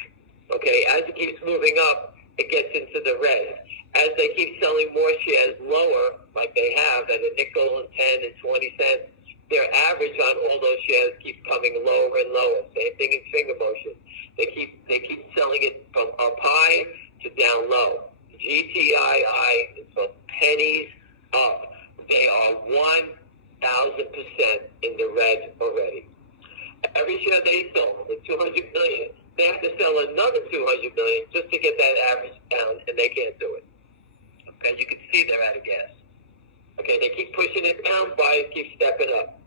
Okay, as it keeps moving up, it gets into the red. As they keep selling more shares lower, like they have at a nickel and 10 and 20 cents, their average on all those shares keeps coming lower and lower. Same thing in finger motion. They keep selling it from up high to down low. GTII is from pennies up. They are 1,000% in the red already. Every share they sold, the 200 million, they have to sell another 200 million just to get that average down, and they can't do it. Okay, you can see they're out of gas. Okay, they keep pushing it down, buyers keep stepping up.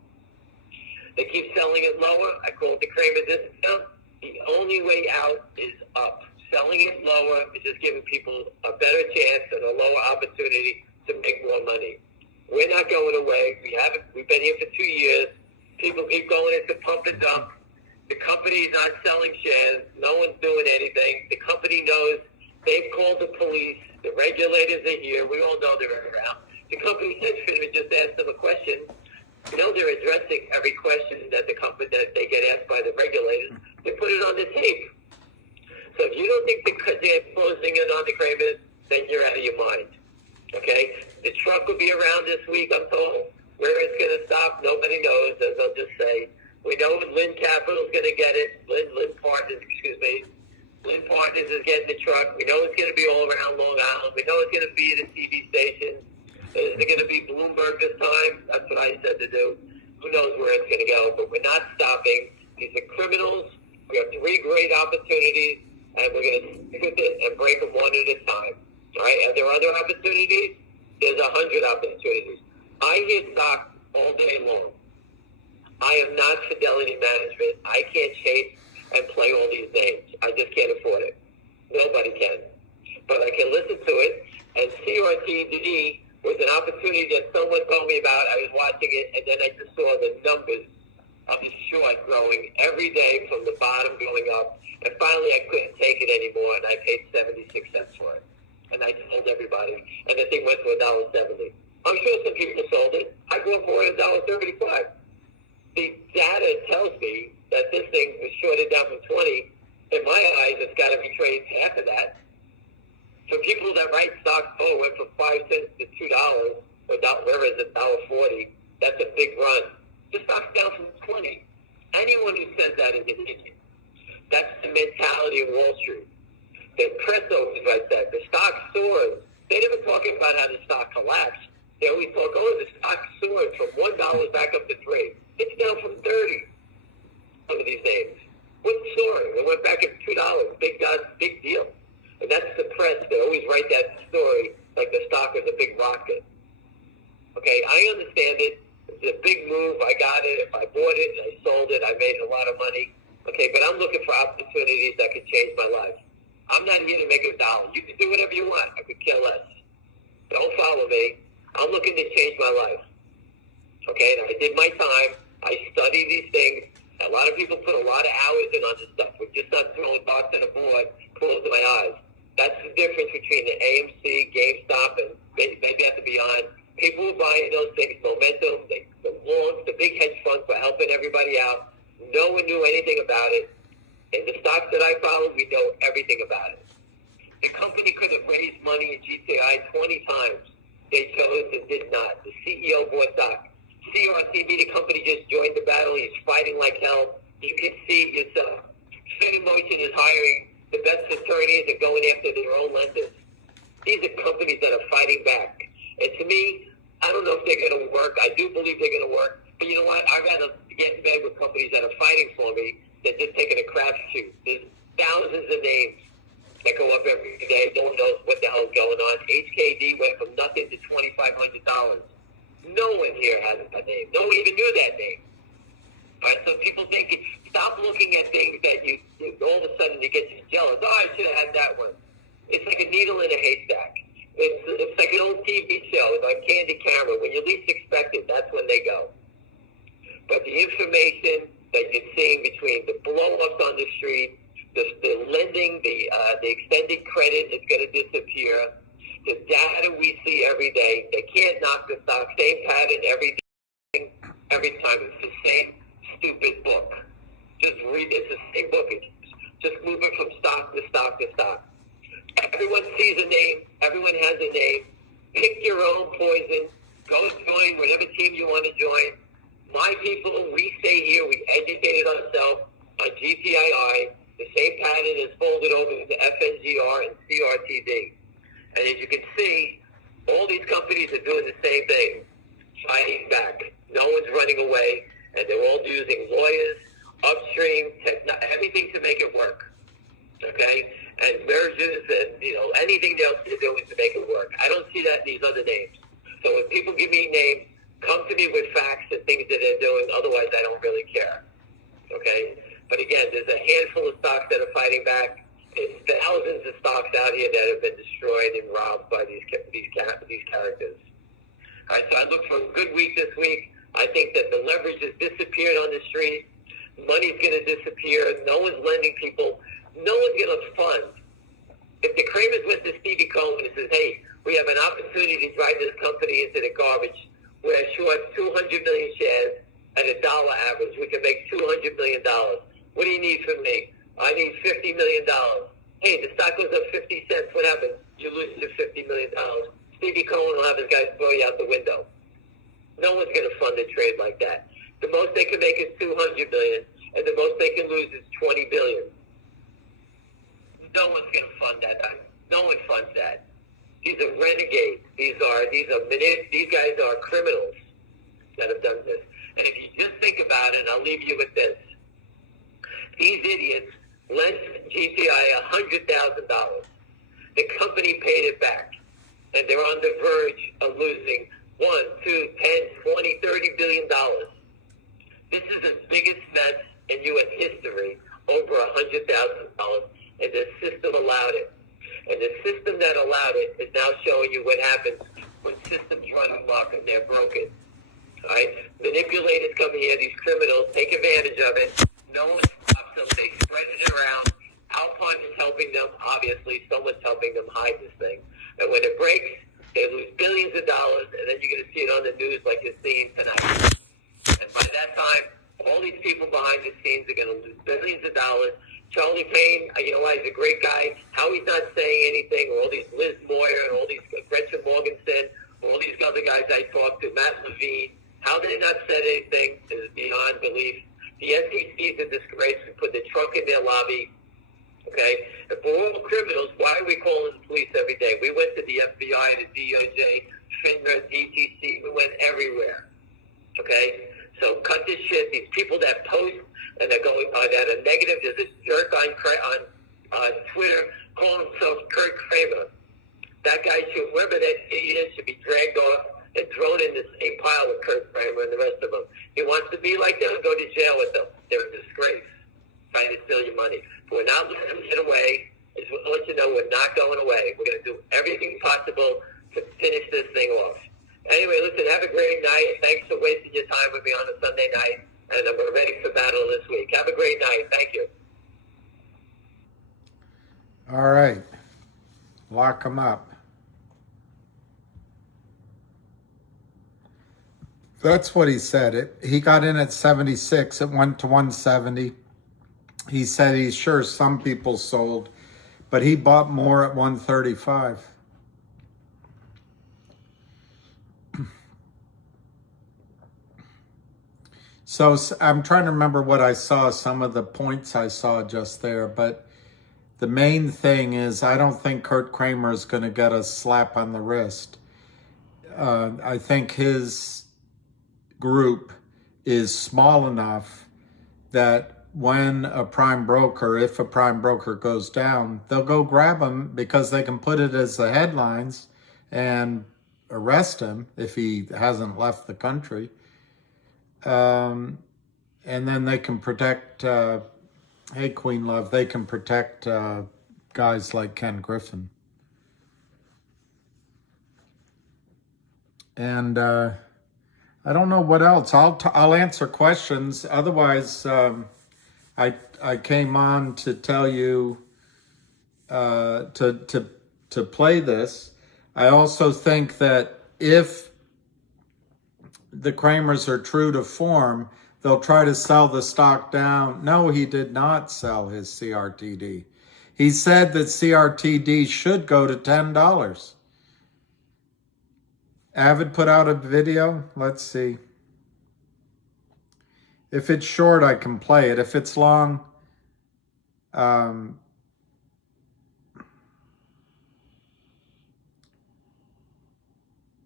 They keep selling it lower. I call it the Kramer discount. The only way out is up. Selling it lower is just giving people a better chance and a lower opportunity to make more money. We're not going away. We've been here for 2 years. People keep going into pump and dump. The company's not selling shares. No one's doing anything. The company knows. They've called the police. The regulators are here. We all know they're around. The company said, Finman just asked them a question. You know they're addressing every question that that they get asked by the regulators. They put it on the tape. So if you don't think they're closing in on the Kramers, then you're out of your mind. Okay? The truck will be around this week, I'm told. Where it's going to stop, nobody knows, as I'll just say. We know Lynn Capital's going to get it. Lynn Partners is getting the truck. We know it's going to be all around Long Island. We know it's going to be at a TV station. Is it going to be Bloomberg this time? That's what I said to do. Who knows where it's going to go? But we're not stopping. These are criminals. We have 3 great opportunities, and we're going to stick with it and break them one at a time. All right? Are there other opportunities? there's 100 opportunities. I hear stock all day long. I am not Fidelity Management. I can't chase and play all these names. I just can't afford it. Nobody can. But I can listen to it, and CRTD was an opportunity that someone told me about. I was watching it, and then I just saw the numbers of the short growing every day from the bottom going up. And finally, I couldn't take it anymore, and I paid 76 cents for it. And I told everybody, and the thing went to $1.70. I'm sure some people sold it. I bought more than $1.35. The data tells me that this thing was shorted down from 20. In my eyes, it's got to be traded half of that. For people that write stocks, went from 5 cents to $2, or where is it, $1.40, that's a big run. The stock's down from 20. Anyone who says that is an idiot. That's the mentality of Wall Street. The press always writes that. The stock soars. They never talk about how the stock collapsed. They always talk, the stock soared from $1 back up to $3. It's down from 30. Some of these names. What's soaring? It went back at $2. Big deal. And that's the press. They always write that story like the stock was a big rocket. Okay, I understand it. It's a big move. I got it. If I bought it and I sold it, I made a lot of money. Okay, but I'm looking for opportunities that could change my life. I'm not here to make $1. You can do whatever you want. I could care less. Don't follow me. I'm looking to change my life. Okay, and I did my time. I studied these things. A lot of people put a lot of hours in on this stuff. We're just not throwing darts at a board, closing my eyes. That's the difference between the AMC, GameStop, and maybe at the Beyond. People were buying those things, momentum, the loans, the big hedge funds were helping everybody out. No one knew anything about it. And the stocks that I followed, we know everything about it. The company could have raised money in GTI 20 times. They chose and did not. The CEO bought stock. CRTB, the company, just joined the battle. He's fighting like hell. You can see it yourself. Motion is hiring the best attorneys and going after their own lenders. These are companies that are fighting back. And to me, I don't know if they're going to work. I do believe they're going to work. But you know what? I'd rather get in bed with companies that are fighting for me than just taking a crapshoot. There's thousands of names that go up every day. No one knows what the hell's going on. HKD went from nothing to $2,500. No one here has a name. No one even knew that name. All right, so people think, stop looking at things that you all of a sudden you get jealous. I should have had that one. It's like a needle in a haystack. It's like an old TV show, like Candy Camera. When you least expect it, that's when they go. But the information that you're seeing between the blow-ups on the street, the lending, the extended credit is going to disappear. The data we see every day, they can't knock the stock. Same pattern every time. It's the same stupid book. Just read it. It's the same book. It's just moving from stock to stock to stock. Everyone sees a name. Everyone has a name. Pick your own poison. Go join whatever team you want to join. My people, we stay here. We educated ourselves on GTII. The same pattern is folded over into FNGR and CRTD. And as you can see, all these companies are doing the same thing, fighting back. No one's running away, and they're all using lawyers, upstream, everything to make it work. Okay? And mergers and, anything else they're doing to make it work. I don't see that in these other names. So when people give me names, come to me with facts and things that they're doing. Otherwise, I don't really care. Okay? But again, there's a handful of stocks that are fighting back. There's thousands of stocks out here that have been destroyed and robbed by these characters. All right, so I look for a good week this week. I think that the leverage has disappeared on the street. Money's going to disappear. No one's lending people. No one's going to fund. If the Kramers went to Stevie Cohen and says, hey, we have an opportunity to drive this company into the garbage. We're short 200 million shares at $1 average. We can make $200 million. What do you need from me? I need $50 million. Hey, the stock goes up 50 cents. What happens? You lose your $50 million. Stevie Cohen will have his guys throw you out the window. No one's going to fund a trade like that. The most they can make is $200 million, and the most they can lose is $20 billion. No one's going to fund that. No one funds that. These are renegades. These guys are criminals that have done this. And if you just think about it, and I'll leave you with this. These idiots lent GTI $100,000. The company paid it back. and they're on the verge of losing 1, 2, 10, 20, $30 billion. This is the biggest mess in U.S. history, over $100,000, and the system allowed it. And the system that allowed it is now showing you what happens when systems run amok and they're broken. All right? Manipulators come here, these criminals take advantage of it. No one stops them. They spread it around. Alpine is helping them. Obviously, someone's helping them hide this thing. And when it breaks, they lose billions of dollars, and then you're going to see it on the news like you're seeing tonight. And by that time, all these people behind the scenes are going to lose billions of dollars. Charlie Payne, you know why he's a great guy, how he's not saying anything, or all these Liz Moyer and all these Gretchen Morgensen, all these other guys I talked to, Matt Levine, how they not said anything is beyond belief. The SEC is a disgrace. We put the trunk in their lobby. Okay? If we're all criminals, why are we calling the police every day? We went to the FBI, the DOJ, FINRA, DTC. We went everywhere. Okay? So cut this shit. These people that post and they're going that are negative. There's this jerk on Twitter calling himself Kurt Kramer. That guy should, whoever that idiot is, should be dragged off and thrown in the same pile with Kurt Kramer and the rest of them. He wants to be like them, go to jail with them. They're a disgrace, trying to steal your money. But we're not letting them get away. I just want to let you know we're not going away. We're going to do everything possible to finish this thing off. Anyway, listen, have a great night. Thanks for wasting your time with me on a Sunday night. And I'm ready for battle this week. Have a great night. Thank you. All right. Lock them up. That's what he said. He got in at 76. It went to 170. He said he's sure some people sold, but he bought more at 135. So I'm trying to remember what I saw, some of the points I saw just there, but the main thing is I don't think Kurt Kramer is going to get a slap on the wrist. I think his group is small enough that when a prime broker, if a prime broker goes down, they'll go grab him because they can put it as the headlines and arrest him if he hasn't left the country. And then they can protect, hey, Queen Love, they can protect guys like Ken Griffin. And I don't know what else. I'll answer questions. Otherwise, I came on to tell you to play this. I also think that if the Kramers are true to form, they'll try to sell the stock down. No, he did not sell his CRTD. He said that CRTD should go to $10. Avid put out a video. Let's see. If it's short, I can play it. If it's long,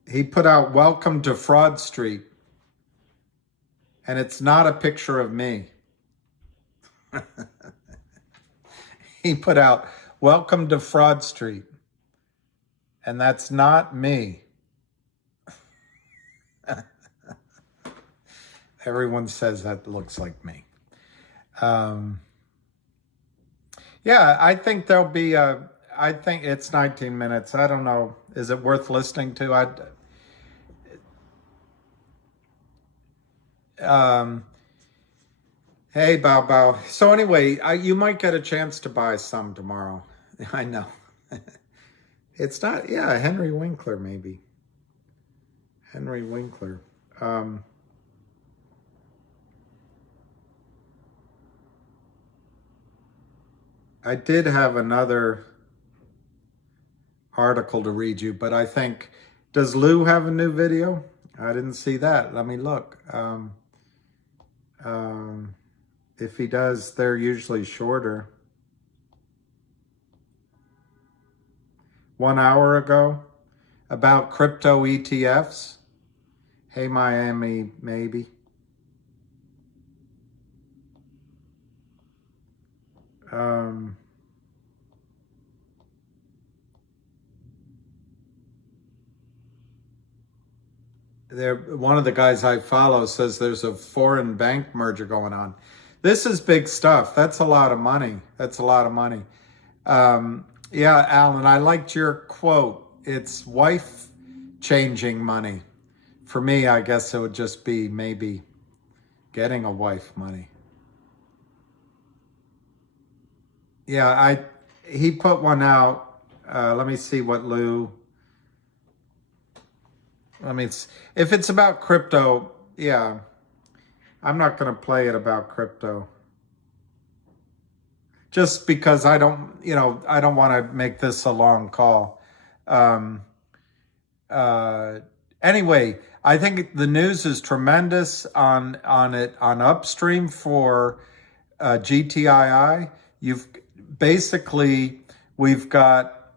he put out "Welcome to Fraud Street," and it's not a picture of me. He put out "Welcome to Fraud Street," and that's not me. Everyone says that looks like me. Yeah, I think there'll be I think it's 19 minutes. I don't know. Is it worth listening to? Hey, Bow Bow. So anyway, you might get a chance to buy some tomorrow. I know. It's not, yeah, Henry Winkler, maybe. Henry Winkler. I did have another article to read you, but I think, does Lou have a new video? I didn't see that. Let me look. If he does, they're usually shorter. 1 hour ago, about crypto ETFs. Hey, Miami, maybe. one of the guys I follow says there's a foreign bank merger going on. This is big stuff. That's a lot of money. That's a lot of money. Yeah, Alan, I liked your quote. It's wife changing money. For me, I guess it would just be maybe getting a wife money. Yeah, he put one out. Let me see what Lou. If it's about crypto, yeah, I'm not going to play it about crypto. Just because I don't want to make this a long call. Anyway, I think the news is tremendous on upstream for GTII. We've got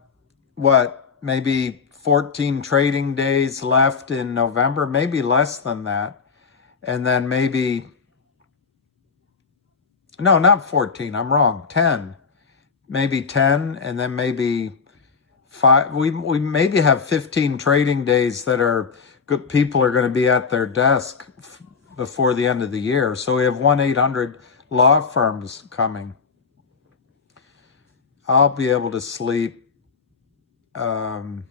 maybe 14 trading days left in November, maybe less than that. And then no, not 14, I'm wrong, 10. Maybe 10, and then maybe 5. We maybe have 15 trading days that are good. People are going to be at their desk before the end of the year. So we have 1-800 law firms coming. I'll be able to sleep. Zen,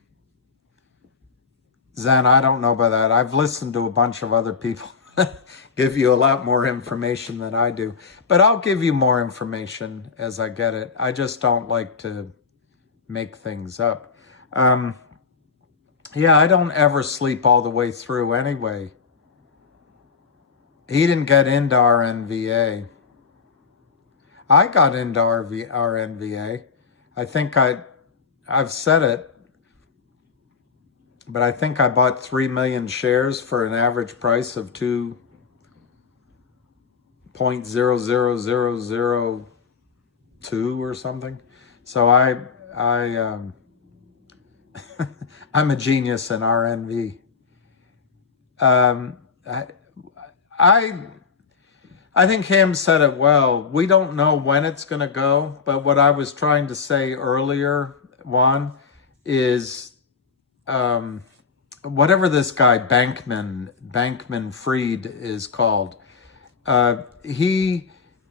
I don't know about that. I've listened to a bunch of other people give you a lot more information than I do. But I'll give you more information as I get it. I just don't like to make things up. Yeah, I don't ever sleep all the way through anyway. He didn't get into RNVA. I got into RNVA. I think I've said it, but I think I bought 3 million shares for an average price of 2.00002 or something. So I'm a genius in RNV. I think Ham said it well. We don't know when it's going to go, but what I was trying to say earlier, Juan, is whatever this guy Bankman-Fried is called,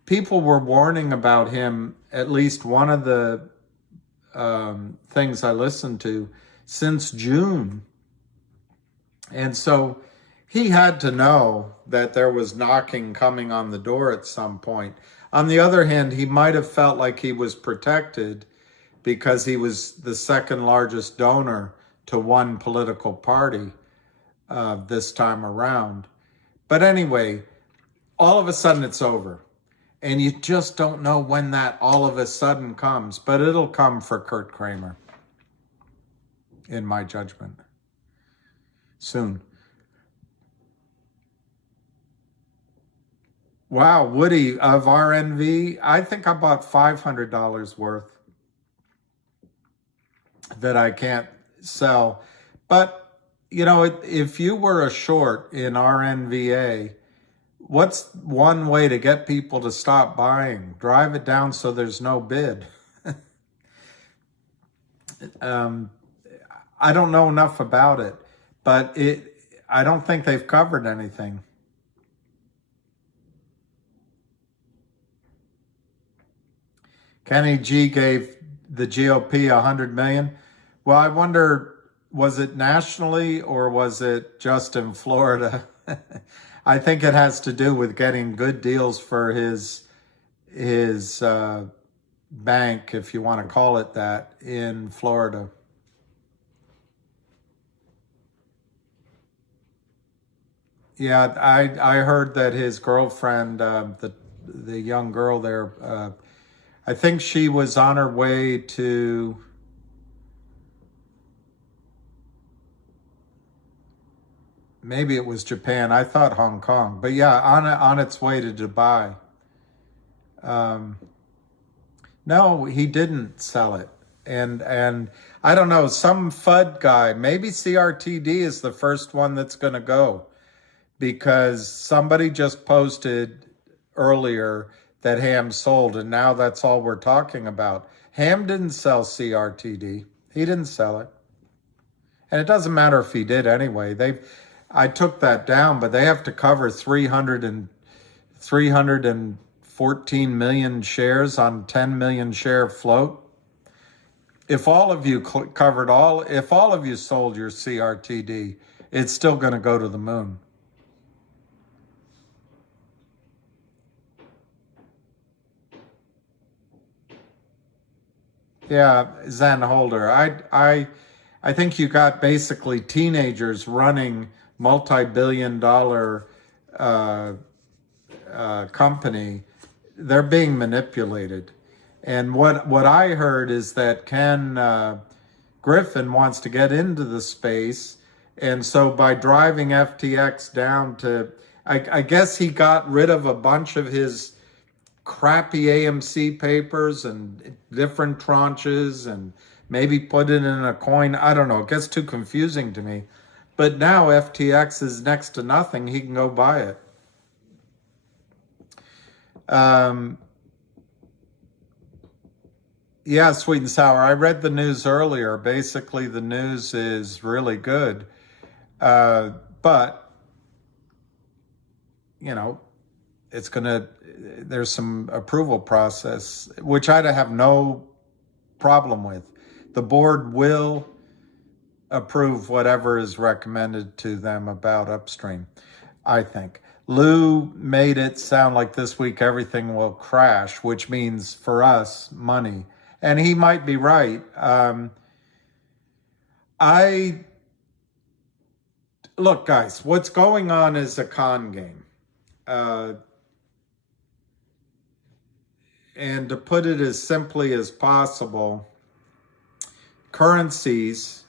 people were warning about him, at least one of the things I listened to, since June. And so he had to know that there was knocking coming on the door at some point. On the other hand, he might have felt like he was protected because he was the second largest donor to one political party this time around. But anyway, all of a sudden it's over. And you just don't know when that all of a sudden comes. But it'll come for Kurt Kramer, in my judgment, soon. Wow, Woody of RNV, I think I bought $500 worth that I can't sell. But, if you were a short in RNVA, what's one way to get people to stop buying? Drive it down so there's no bid. I don't know enough about it, but I don't think they've covered anything. Kenny G gave the GOP $100 million. Well, I wonder, was it nationally or was it just in Florida? I think it has to do with getting good deals for his bank, if you want to call it that, in Florida. Yeah, I heard that his girlfriend, the young girl there, I think she was on her way to maybe it was Japan. I thought Hong Kong, but yeah, on its way to Dubai. No, he didn't sell it, and I don't know, some FUD guy. Maybe CRTD is the first one that's going to go, because somebody just posted earlier that Ham sold, and now that's all we're talking about. Ham didn't sell CRTD. He didn't sell it. And it doesn't matter if he did anyway. I took that down, but they have to cover 314 million shares on 10 million share float. If all of you if all of you sold your CRTD, it's still going to go to the moon. Yeah, Zen Holder. I think you got basically teenagers running multi-billion-dollar company. They're being manipulated. And what I heard is that Ken Griffin wants to get into the space. And so by driving FTX down to, I guess he got rid of a bunch of his crappy AMC papers and different tranches and maybe put it in a coin. I don't know. It gets too confusing to me. But now FTX is next to nothing. He can go buy it. Yeah, sweet and sour. I read the news earlier. Basically, the news is really good. But, you know, there's some approval process, which I'd have no problem with. The board will approve whatever is recommended to them about Upstream, I think. Lou made it sound like this week everything will crash, which means for us, money. And he might be right. Look, guys, what's going on is a con game. And to put it as simply as possible, currencies,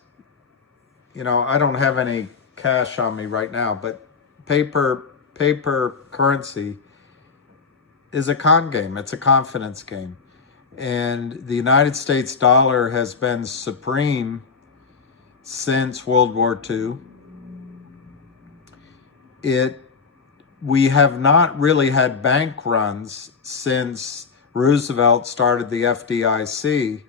you know, I don't have any cash on me right now, but paper currency is a con game. It's a confidence game. And the United States dollar has been supreme since World War II. We have not really had bank runs since Roosevelt started the FDIC.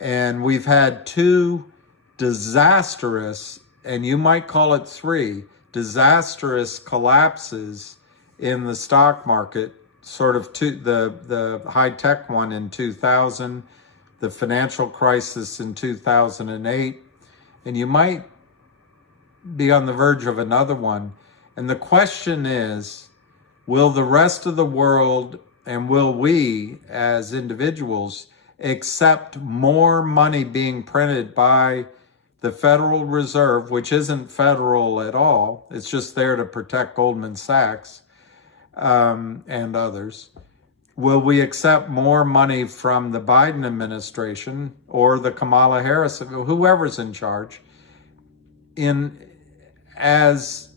And we've had two disastrous, and you might call it three, disastrous collapses in the stock market, sort of the high-tech one in 2000, the financial crisis in 2008, and you might be on the verge of another one. And the question is, will the rest of the world and will we as individuals accept more money being printed by the Federal Reserve, which isn't federal at all, it's just there to protect Goldman Sachs and others? Will we accept more money from the Biden administration or the Kamala Harris, whoever's in charge, as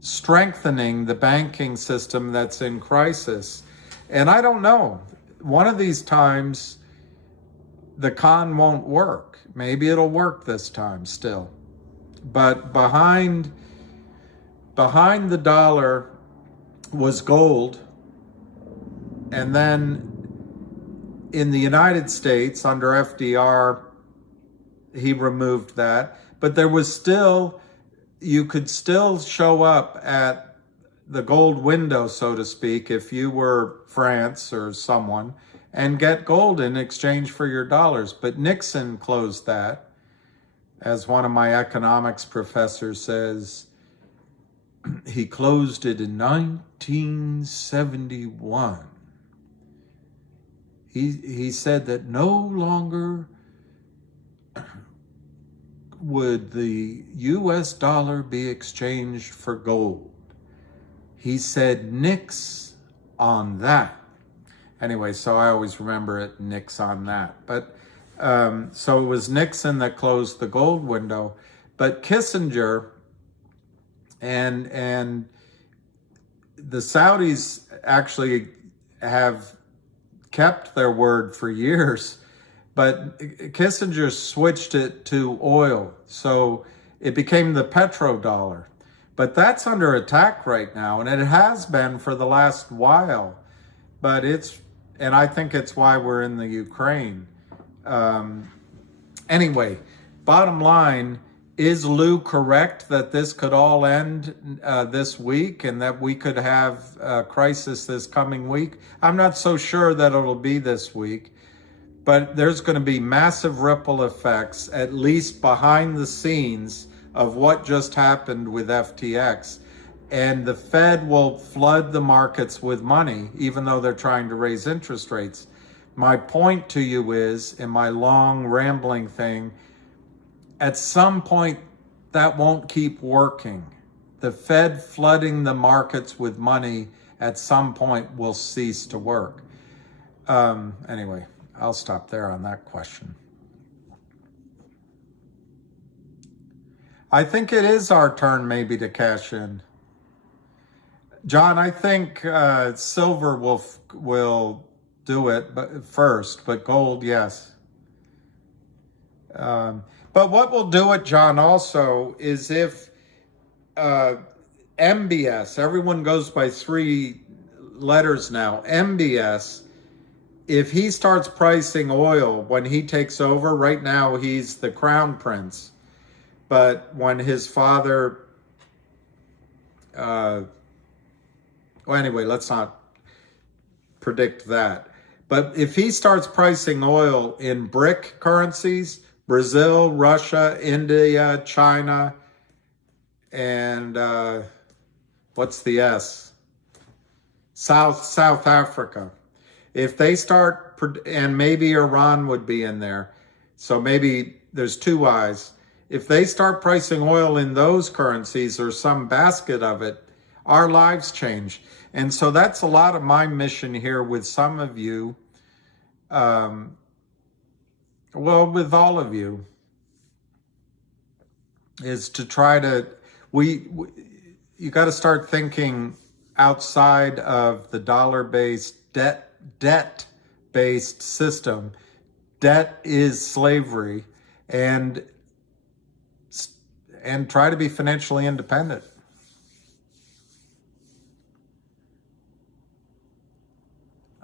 strengthening the banking system that's in crisis? And I don't know. One of these times, the con won't work. Maybe it'll work this time still. But behind the dollar was gold. And then in the United States, under FDR, he removed that. But there was still, you could still show up at the gold window, so to speak, if you were France or someone, and get gold in exchange for your dollars. But Nixon closed that. As one of my economics professors says, he closed it in 1971. He said that no longer would the US dollar be exchanged for gold. He said, nix on that. Anyway, so I always remember it, nix on that. But so it was Nixon that closed the gold window. But Kissinger and the Saudis actually have kept their word for years. But Kissinger switched it to oil. So it became the petrodollar. But that's under attack right now, and it has been for the last while. But and I think it's why we're in the Ukraine. Anyway, bottom line, Is Lou correct that this could all end this week and that we could have a crisis this coming week? I'm not so sure that it'll be this week, but there's going to be massive ripple effects, at least behind the scenes, of what just happened with FTX. And the Fed will flood the markets with money, even though they're trying to raise interest rates. My point to you is, in my long rambling thing, at some point that won't keep working. The Fed flooding the markets with money at some point will cease to work. Anyway, I'll stop there on that question. I think it is our turn maybe to cash in. John, I think silver will do it first, but gold, yes. But what will do it, John, also is if MBS, everyone goes by 3 letters now, MBS, if he starts pricing oil when he takes over, right now he's the crown prince, but when his father, well, anyway, let's not predict that. But if he starts pricing oil in BRIC currencies, Brazil, Russia, India, China, and what's the S? South Africa. If they start, and maybe Iran would be in there, so maybe there's 2 I's. If they start pricing oil in those currencies or some basket of it, our lives change. And so that's a lot of my mission here with some of you, well, with all of you, is to try to, you got to start thinking outside of the dollar-based, debt-based system. Debt is slavery, and try to be financially independent.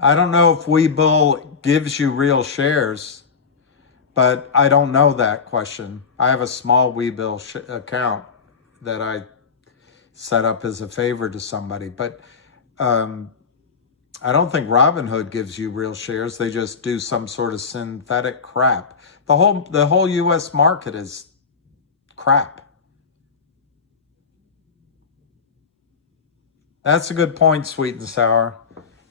I don't know if Webull gives you real shares, but I don't know that question. I have a small Webull account that I set up as a favor to somebody, but I don't think Robinhood gives you real shares. They just do some sort of synthetic crap. The whole U.S. market is crap. That's a good point, sweet and sour.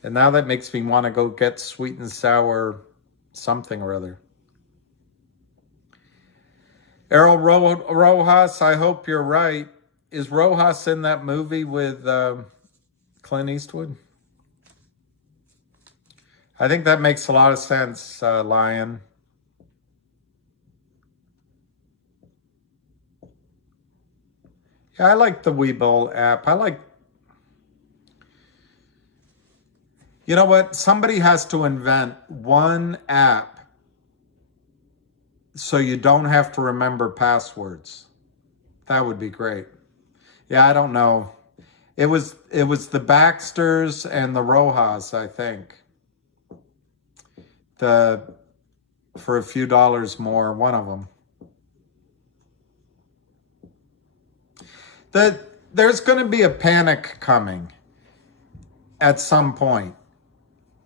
And now that makes me want to go get sweet and sour something or other. Errol Rojas, I hope you're right. Is Rojas in that movie with Clint Eastwood? I think that makes a lot of sense, Lion. Yeah, I like the Webull app. You know what? Somebody has to invent one app so you don't have to remember passwords. That would be great. Yeah, I don't know. It was the Baxters and the Rojas, I think. For a few dollars more, one of them. There's going to be a panic coming at some point.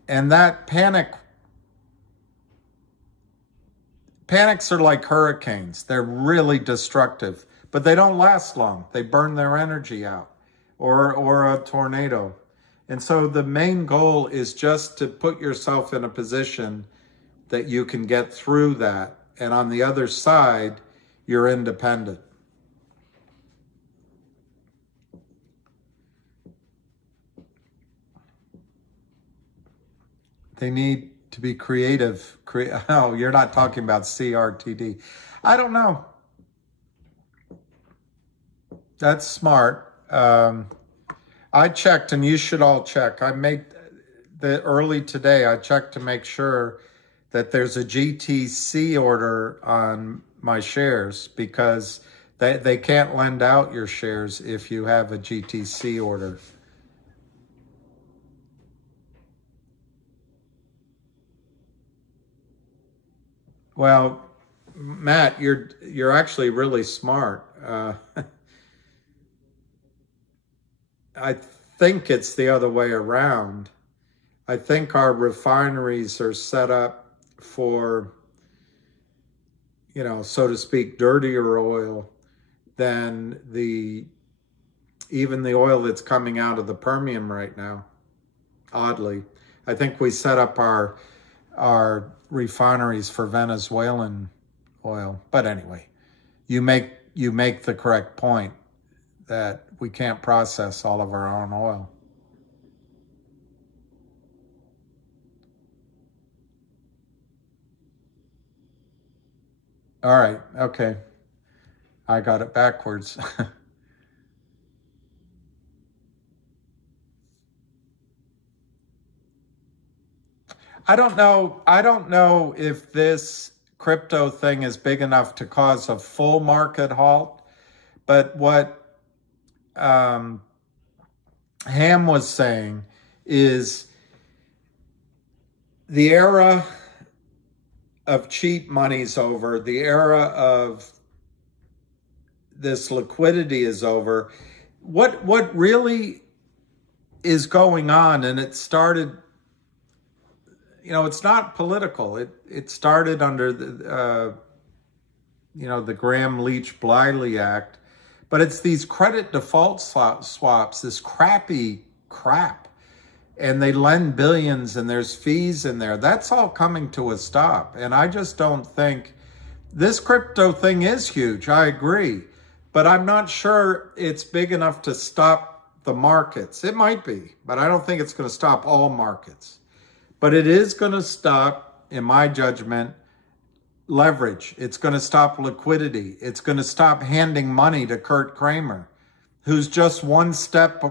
And that panics are like hurricanes. They're really destructive, but they don't last long. They burn their energy out, or a tornado. And so the main goal is just to put yourself in a position that you can get through that. And on the other side, you're independent. They need to be creative. Oh, you're not talking about CRTD. I don't know. That's smart. I checked, and you should all check. Early today, I checked to make sure that there's a GTC order on my shares, because they can't lend out your shares if you have a GTC order. Well, Matt, you're actually really smart. I think it's the other way around. I think our refineries are set up for, so to speak, dirtier oil than even the oil that's coming out of the Permian right now. Oddly, I think we set up our refineries for Venezuelan oil. But anyway, you make the correct point that we can't process all of our own oil. All right, okay. I got it backwards. I don't know if this crypto thing is big enough to cause a full market halt, but what Ham was saying is the era of cheap money's over. The era of this liquidity is over. What really is going on, and it started, it's not political. It started under the Graham-Leach-Bliley Act, but it's these credit default swaps, this crappy crap, and they lend billions and there's fees in there. That's all coming to a stop. And I just don't think this crypto thing is huge. I agree, but I'm not sure it's big enough to stop the markets. It might be, but I don't think it's going to stop all markets. But it is going to stop, in my judgment, leverage. It's going to stop liquidity. It's going to stop handing money to Kurt Kramer, who's just one step.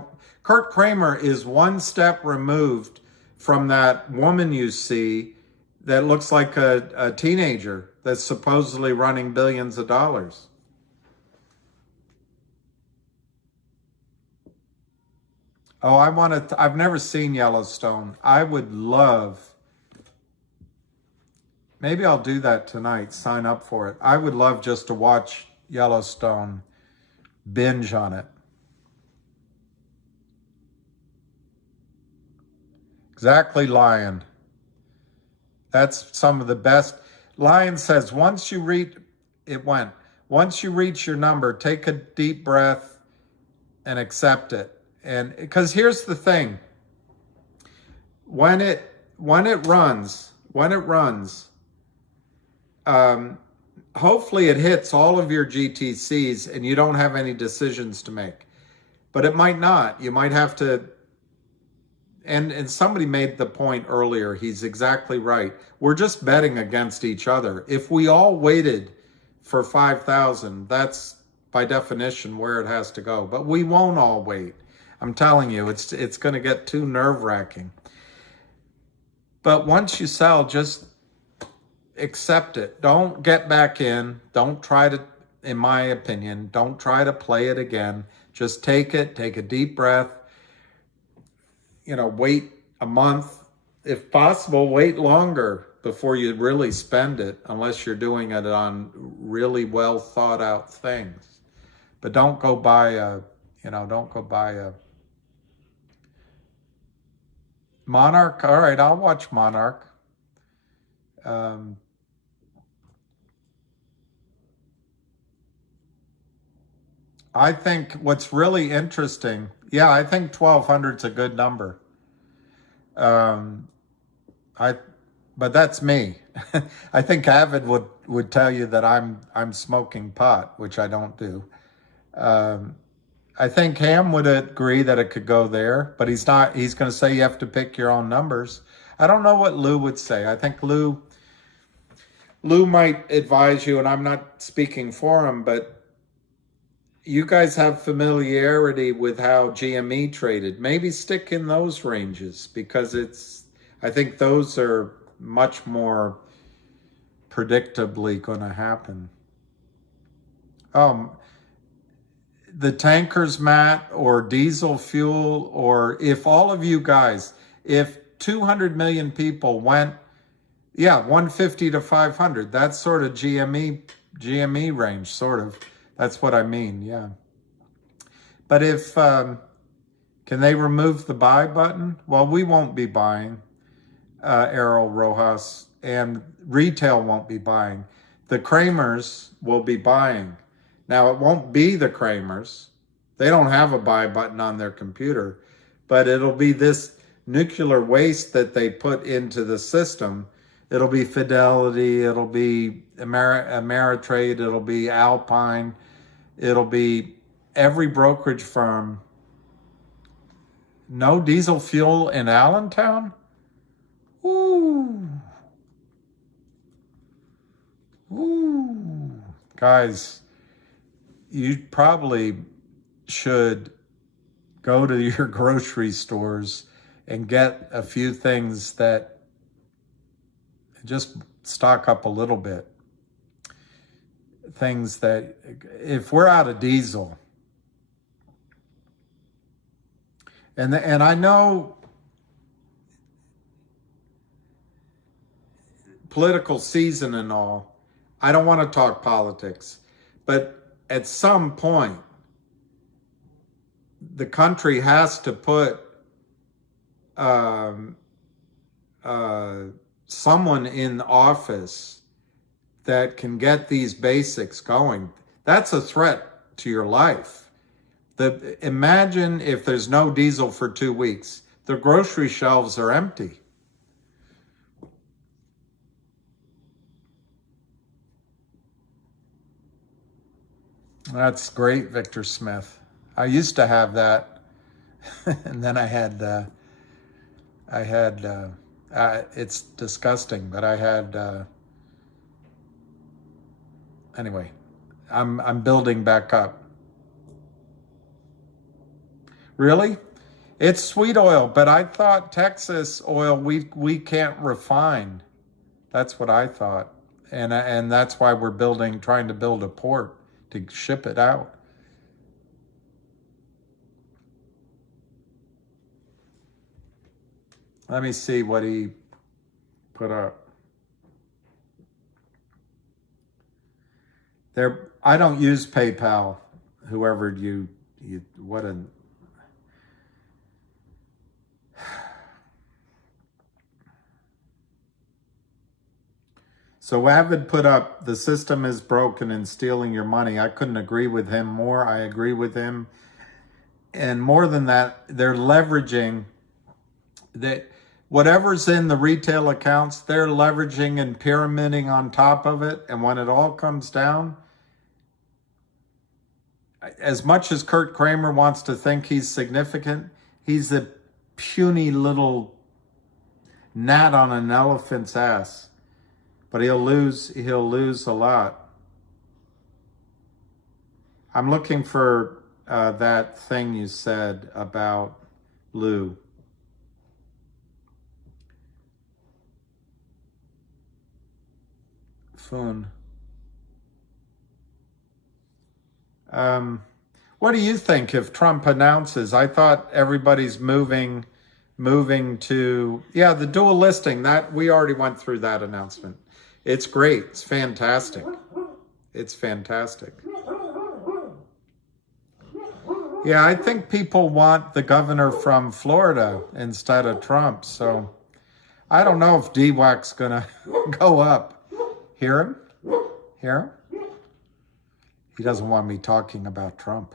Kurt Kramer is one step removed from that woman you see that looks like a teenager that's supposedly running billions of dollars. Oh, I've never seen Yellowstone. I would love, maybe I'll do that tonight, sign up for it. I would love just to watch Yellowstone, binge on it. Exactly, Lion. That's some of the best. Lion says, once you reach your number, take a deep breath and accept it. And because here's the thing, when it runs, hopefully it hits all of your GTCs and you don't have any decisions to make. But it might not. You might have to, and somebody made the point earlier, he's exactly right. We're just betting against each other. If we all waited for 5,000, that's by definition where it has to go. But we won't all wait. I'm telling you, it's going to get too nerve-wracking. But once you sell, just accept it. Don't get back in. Don't try to, in my opinion, don't try to play it again. Just take it, take a deep breath. Wait a month. If possible, wait longer before you really spend it, unless you're doing it on really well thought out things. But don't go buy a Monarch. All right, I'll watch Monarch. I think what's really interesting, I think 1,200 is a good number. But that's me. I think Avid would tell you that I'm smoking pot, which I don't do. I think Ham would agree that it could go there, but he's not. He's going to say you have to pick your own numbers. I don't know what Lou would say. I think Lou might advise you, and I'm not speaking for him, but you guys have familiarity with how GME traded. Maybe stick in those ranges, because I think those are much more predictably going to happen. The tankers, Matt, or diesel fuel, or if all of you guys, if 200 million people went, Yeah, 150 to 500. That's sort of GME range, sort of. That's what I mean, yeah. But if, can they remove the buy button? Well, we won't be buying, Errol Rojas, and retail won't be buying. The Kramers will be buying. Now, it won't be the Kramers. They don't have a buy button on their computer, but it'll be this nuclear waste that they put into the system. It'll be Fidelity, it'll be Ameritrade, it'll be Alpine, it'll be every brokerage firm. No diesel fuel in Allentown? Ooh. Ooh. Guys, you probably should go to your grocery stores and get a few things that just stock up a little bit. Things that, if we're out of diesel, and I know political season and all, I don't want to talk politics, but at some point, the country has to put someone in office that can get these basics going. That's a threat to your life. Imagine if there's no diesel for 2 weeks. The grocery shelves are empty. That's great, Victor Smith. I used to have that, and then I had it's disgusting, but I had, anyway, I'm building back up. Really? It's sweet oil, but I thought Texas oil we can't refine. That's what I thought. And that's why we're trying to build a port to ship it out. Let me see what he put up. I don't use PayPal. Whoever you what a. So Avid put up, the system is broken and stealing your money. I couldn't agree with him more. I agree with him. And more than that, they're leveraging that. Whatever's in the retail accounts, they're leveraging and pyramiding on top of it. And when it all comes down, as much as Kurt Kramer wants to think he's significant, he's a puny little gnat on an elephant's ass. But he'll lose a lot. I'm looking for that thing you said about Lou. What do you think if Trump announces? I thought everybody's moving to, the dual listing. That we already went through that announcement. It's great. It's fantastic. It's fantastic. Yeah, I think people want the governor from Florida instead of Trump. So I don't know if DWAC's going to go up. Hear him? Hear him? He doesn't want me talking about Trump.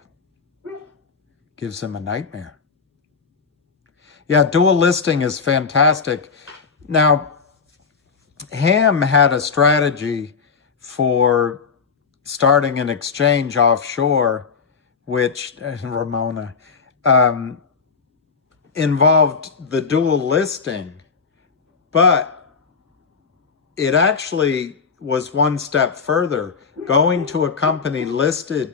Gives him a nightmare. Yeah, dual listing is fantastic. Now, Ham had a strategy for starting an exchange offshore, which, Ramona, involved the dual listing, but it actually was one step further, going to a company listed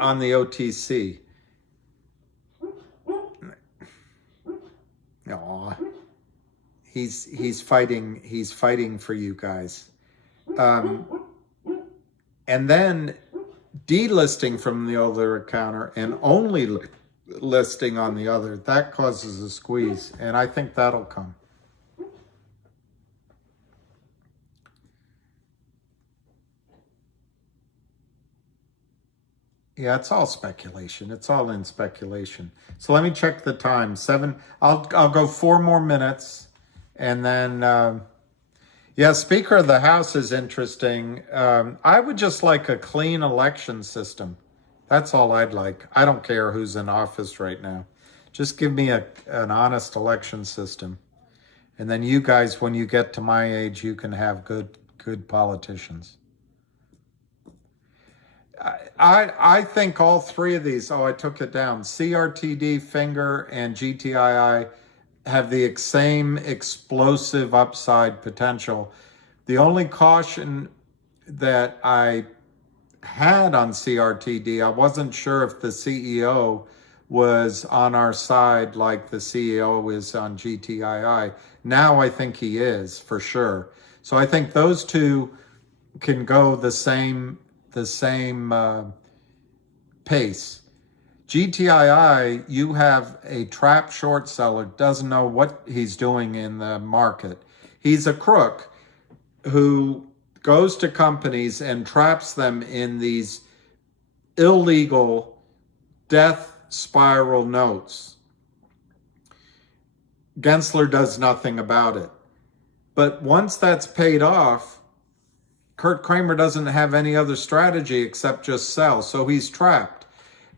on the OTC. Aw, he's fighting for you guys. And then delisting from the other counter and only listing on the other, that causes a squeeze, and I think that'll come. Yeah, it's all speculation. It's all in speculation. So let me check the time. 7. I'll go 4 more minutes, and then yeah, Speaker of the House is interesting. I would just like a clean election system. That's all I'd like. I don't care who's in office right now. Just give me an honest election system, and then you guys, when you get to my age, you can have good politicians. I think all three of these, I took it down, CRTD, Finger, and GTII have the same explosive upside potential. The only caution that I had on CRTD, I wasn't sure if the CEO was on our side like the CEO is on GTII. Now I think he is, for sure. So I think those two can go the same pace. GTII, you have a trap short seller, doesn't know what he's doing in the market. He's a crook who goes to companies and traps them in these illegal death spiral notes. Gensler does nothing about it. But once that's paid off, Kurt Kramer doesn't have any other strategy except just sell. So he's trapped.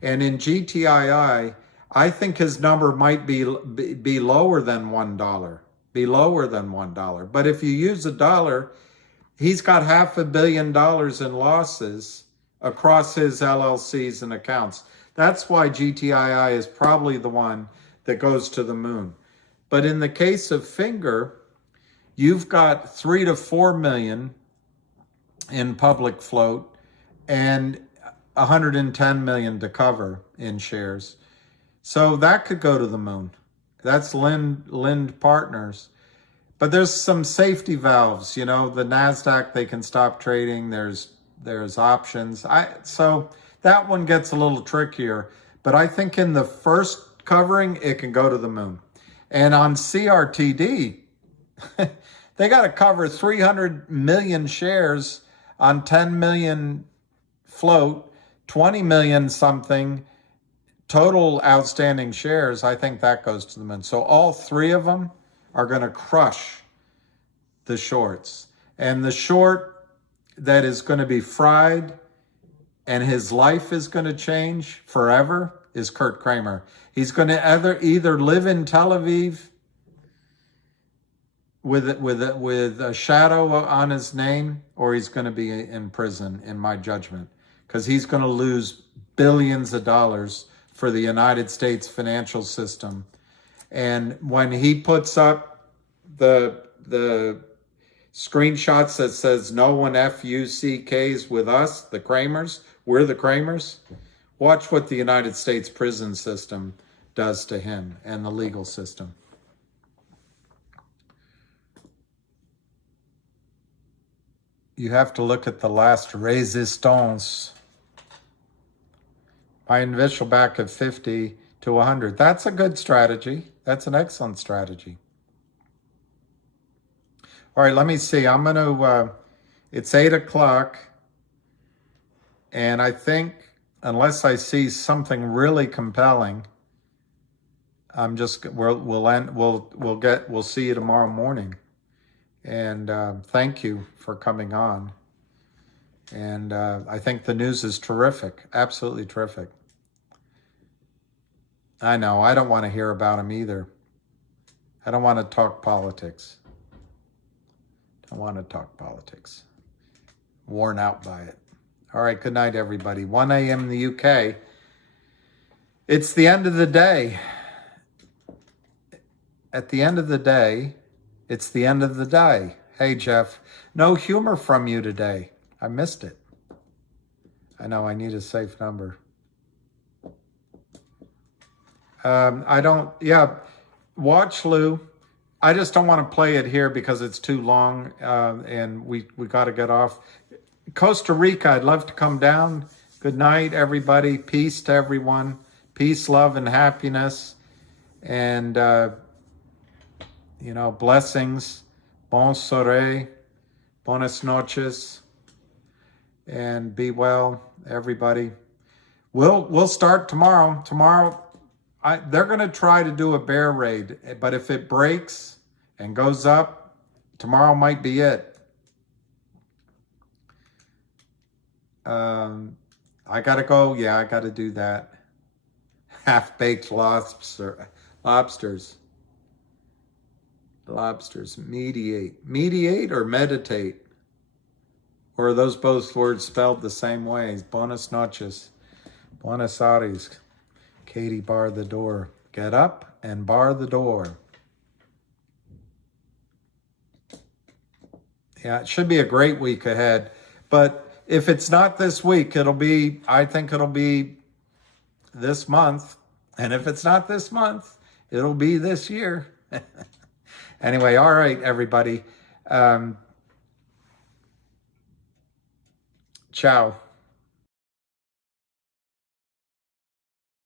And in GTII, I think his number might be lower than $1. Be lower than $1. But if you use $1, he's got $500 million in losses across his LLCs and accounts. That's why GTII is probably the one that goes to the moon. But in the case of Finger, you've got 3 to 4 million in public float and 110 million to cover in shares. So that could go to the moon. That's Lind Partners. But there's some safety valves, you know, the NASDAQ, they can stop trading. There's options. So that one gets a little trickier, but I think in the first covering, it can go to the moon. And on CRTD, they got to cover 300 million shares on 10 million float, 20 million something total outstanding shares. I think that goes to the moon. So all three of them are going to crush the shorts. And the short that is going to be fried and his life is going to change forever is Kurt Kramer. He's going to either live in Tel Aviv with a shadow on his name, or he's going to be in prison, in my judgment, because he's going to lose billions of dollars for the United States financial system. And when he puts up the screenshots that says no one FUCKs with us, the Kramers, we're the Kramers, watch what the United States prison system does to him and the legal system. You have to look at the last resistance. My initial back of 50 to 100. That's a good strategy. That's an excellent strategy. All right, let me see. I'm going to, it's 8 o'clock. And I think, unless I see something really compelling, we'll see you tomorrow morning. And thank you for coming on. And I think the news is terrific, absolutely terrific. I know, I don't want to hear about him either. I don't want to talk politics. Don't want to talk politics. Worn out by it. All right, good night, everybody. 1 a.m. in the UK. It's the end of the day. At the end of the day, it's the end of the day. Hey, Jeff, no humor from you today. I missed it. I know, I need a safe number. Watch Lou. I just don't want to play it here because it's too long and we got to get off. Costa Rica, I'd love to come down. Good night, everybody. Peace to everyone. Peace, love, and happiness. And, blessings. Bon soirée. Buenas noches. And be well, everybody. We'll start tomorrow. Tomorrow, they're going to try to do a bear raid, but if it breaks and goes up, tomorrow might be it. I got to go. Yeah, I got to do that. Half-baked lobsters. Mediate or meditate? Or are those both words spelled the same way? Buenas noches. Buenos Aires. Katie, bar the door. Get up and bar the door. Yeah, it should be a great week ahead. But if it's not this week, I think it'll be this month. And if it's not this month, it'll be this year. Anyway, all right, everybody. Ciao.